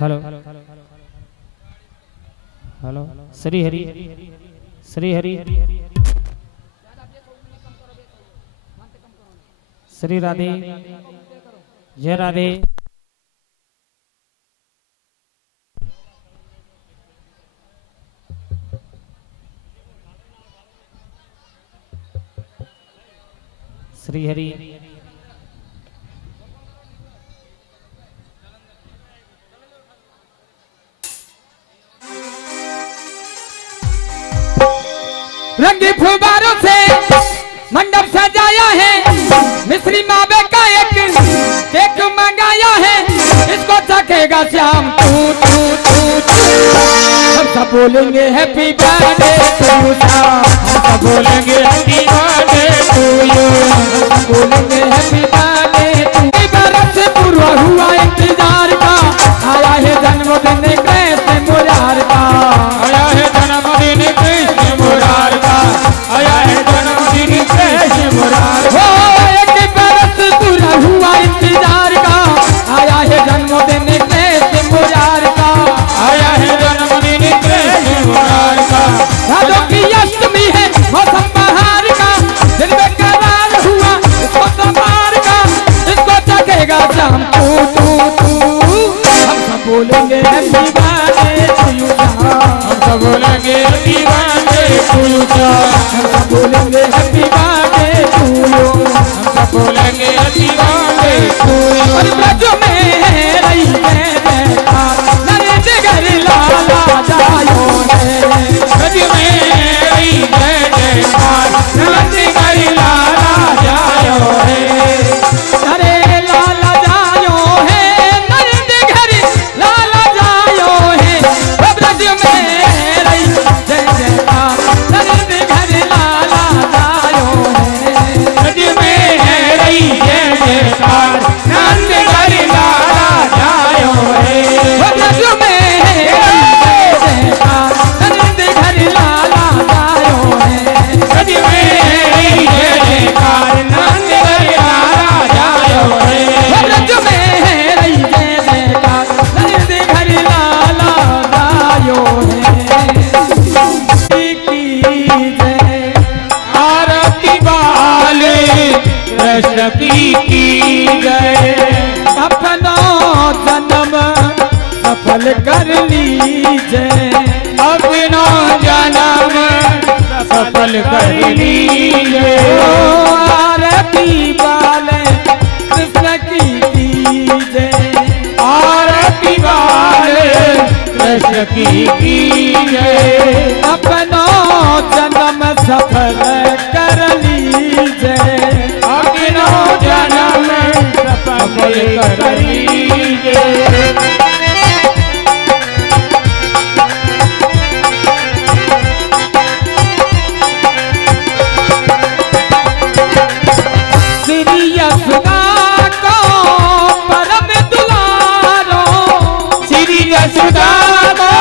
हेलो हेलो श्री हरि श्री हरि श्री राधे जय राधे। श्री हरि रंगी फुब्बारों से मंडप सजाया है, मिश्री मावे का एक केक मंगाया है, इसको चखेगा श्याम तू तू तू तू। हम सब बोलेंगे happy birthday to you Shyam, हम सब बोलेंगे हैप्पी बर्थडे टू यू, हम सब बोलेंगे हैप्पी बर्थडे टू। कई बरस से पूर्व हुआ इंतजार का, आया है जन्मदिन कृष्ण मुरार का, आया है जन्मदिन कृष्ण मुरार का, आया है जन्मदिन कृष्ण मुरार का। हो एक बरस पूरा हुआ इंतजार का, आया है जन्मदिन कृष्ण मुरार का, आया है जन्मदिन कृष्ण मुरार का। भादों की अष्टमी है मौसम बहार का, दिल में करार हुआ इसको संभार का, इसको चखेगा शाम तू तू तू। हम सब बोलेंगे हैप्पी बर्थडे टू यू हम सब बोलेंगे हैप्पी बर्थडे टू यू, हम सब बोलेंगे हैप्पी बर्थडे टू यू, हम सब बोलेंगे हैप्पी बर्थडे टू यू। और ब्रज में रही जयकार, नरेंद्र घर लाला जायो रे। ब्रज में रही जय जयकार, नंदी करी लाला जायो है। अरे लाला जायो है, नरेंद्र घर लाला जायो है। वो ब्रज में रही जय जयकार, नरेंद्र घर लाला जायो है। ब्रज में रही जय जयकार, नंद करी लाला जायो है। वो ब्रज में रही जय जयकार, नरेंद्र घर लाला जायो है। ब्रज में रही जय जयकार, नंद करी लाला जायो है। वो ब्रज में रही जय जयकार, नरेंद्र घर लाला जायो है। की जय आरती वाले कृष्ण की जय। अपना जन्म सफल कर लीजिए, अपना जन्म सफल कर लीजिए। आरती वाले कृष्ण की जय। आरती वाले कृष्ण की जय। अपना जन्म सफल कर लीजिए, अपना जन्म सफल कर लीजिए। श्री यशोदा को परम दुलारो, श्री यशोदा को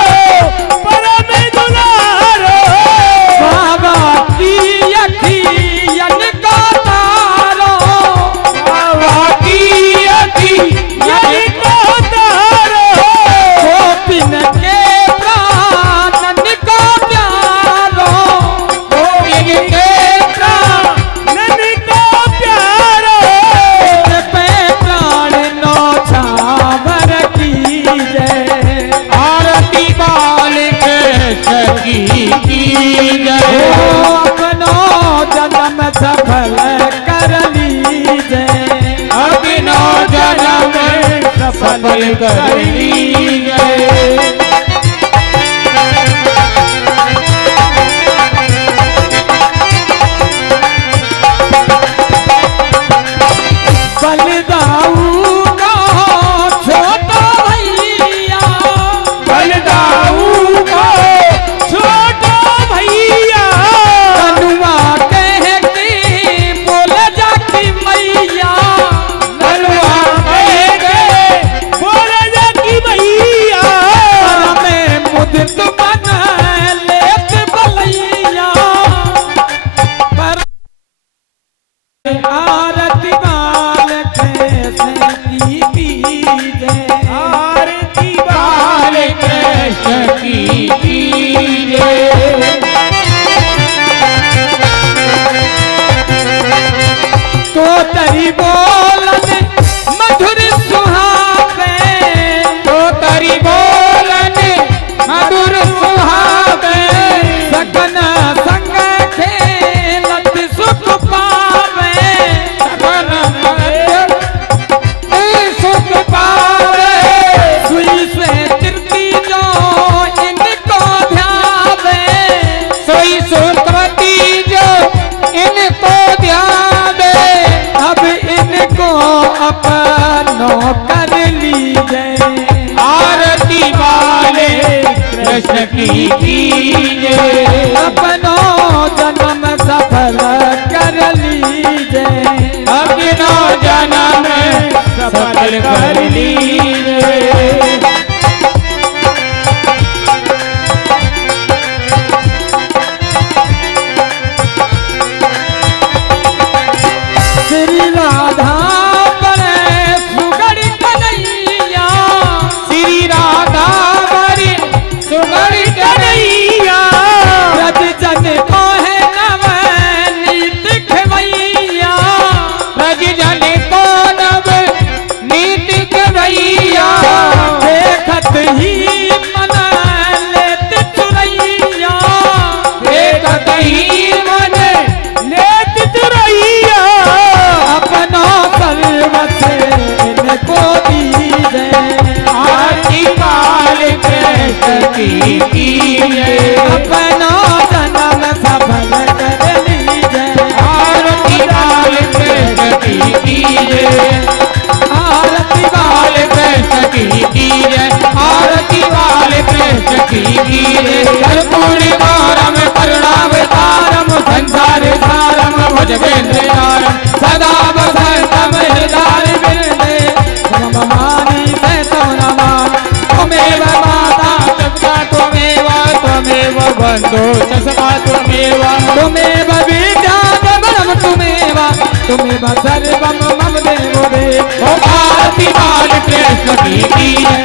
परम दुलारो, बाबा की अखियन को तारो, बाबा की अखियन को तारो, आरती बाल कृष्ण की कीजे, आरती बाल कृष्ण की कीजे। तो तरी बोलन मधुर सुहावे, तो तरी बोलन मधुर सुहावे, सगन संग खेलत सुख पावे, सगन सुख पावे, सुई से तृप्ति जो इनको ध्यावे, सोई सुकृति जो इनको ध्यावे, अब इनको अपनो कर लीजे। आरती वाले कृष्ण की कीजे, अपनो जन्म सफल कर लीजे, अपनो जन्म सफल कर लीजे। श्री राधा बड़े सुगड़ कन्हैया, श्री राधा बड़ी सुगड़ कन्हैया, ब्रज जन को है नवनीत खवैया, ब्रज जन को नव नीत कवैया, देखत ही मन लेत चुरैया, देखत ही मन लेत तुरैया, अपनो सर्वस इनको दीजे। आरती वाल कृष्ण की कीजे, अपनो जन्म सफल कर लीजे। आरती वाल कृष्ण की कीजे, आरती वाल कृष्ण की कीजे, आरती वाल कृष्ण की कीजे। कर्पूरी वारम करुणावतारम संसार सारम भुजगेन्द्रहारम सदा वसंतम हृदय बिरदे सममानी से तो नमान, त्वमेव माता पिता त्वमेव त्वमेव बन्धु सखा त्वमेव, तुमेव विद्या बलम तुमेव सर्वम मम देवो देव। ओ आरती वाल कृष्ण की कीजे।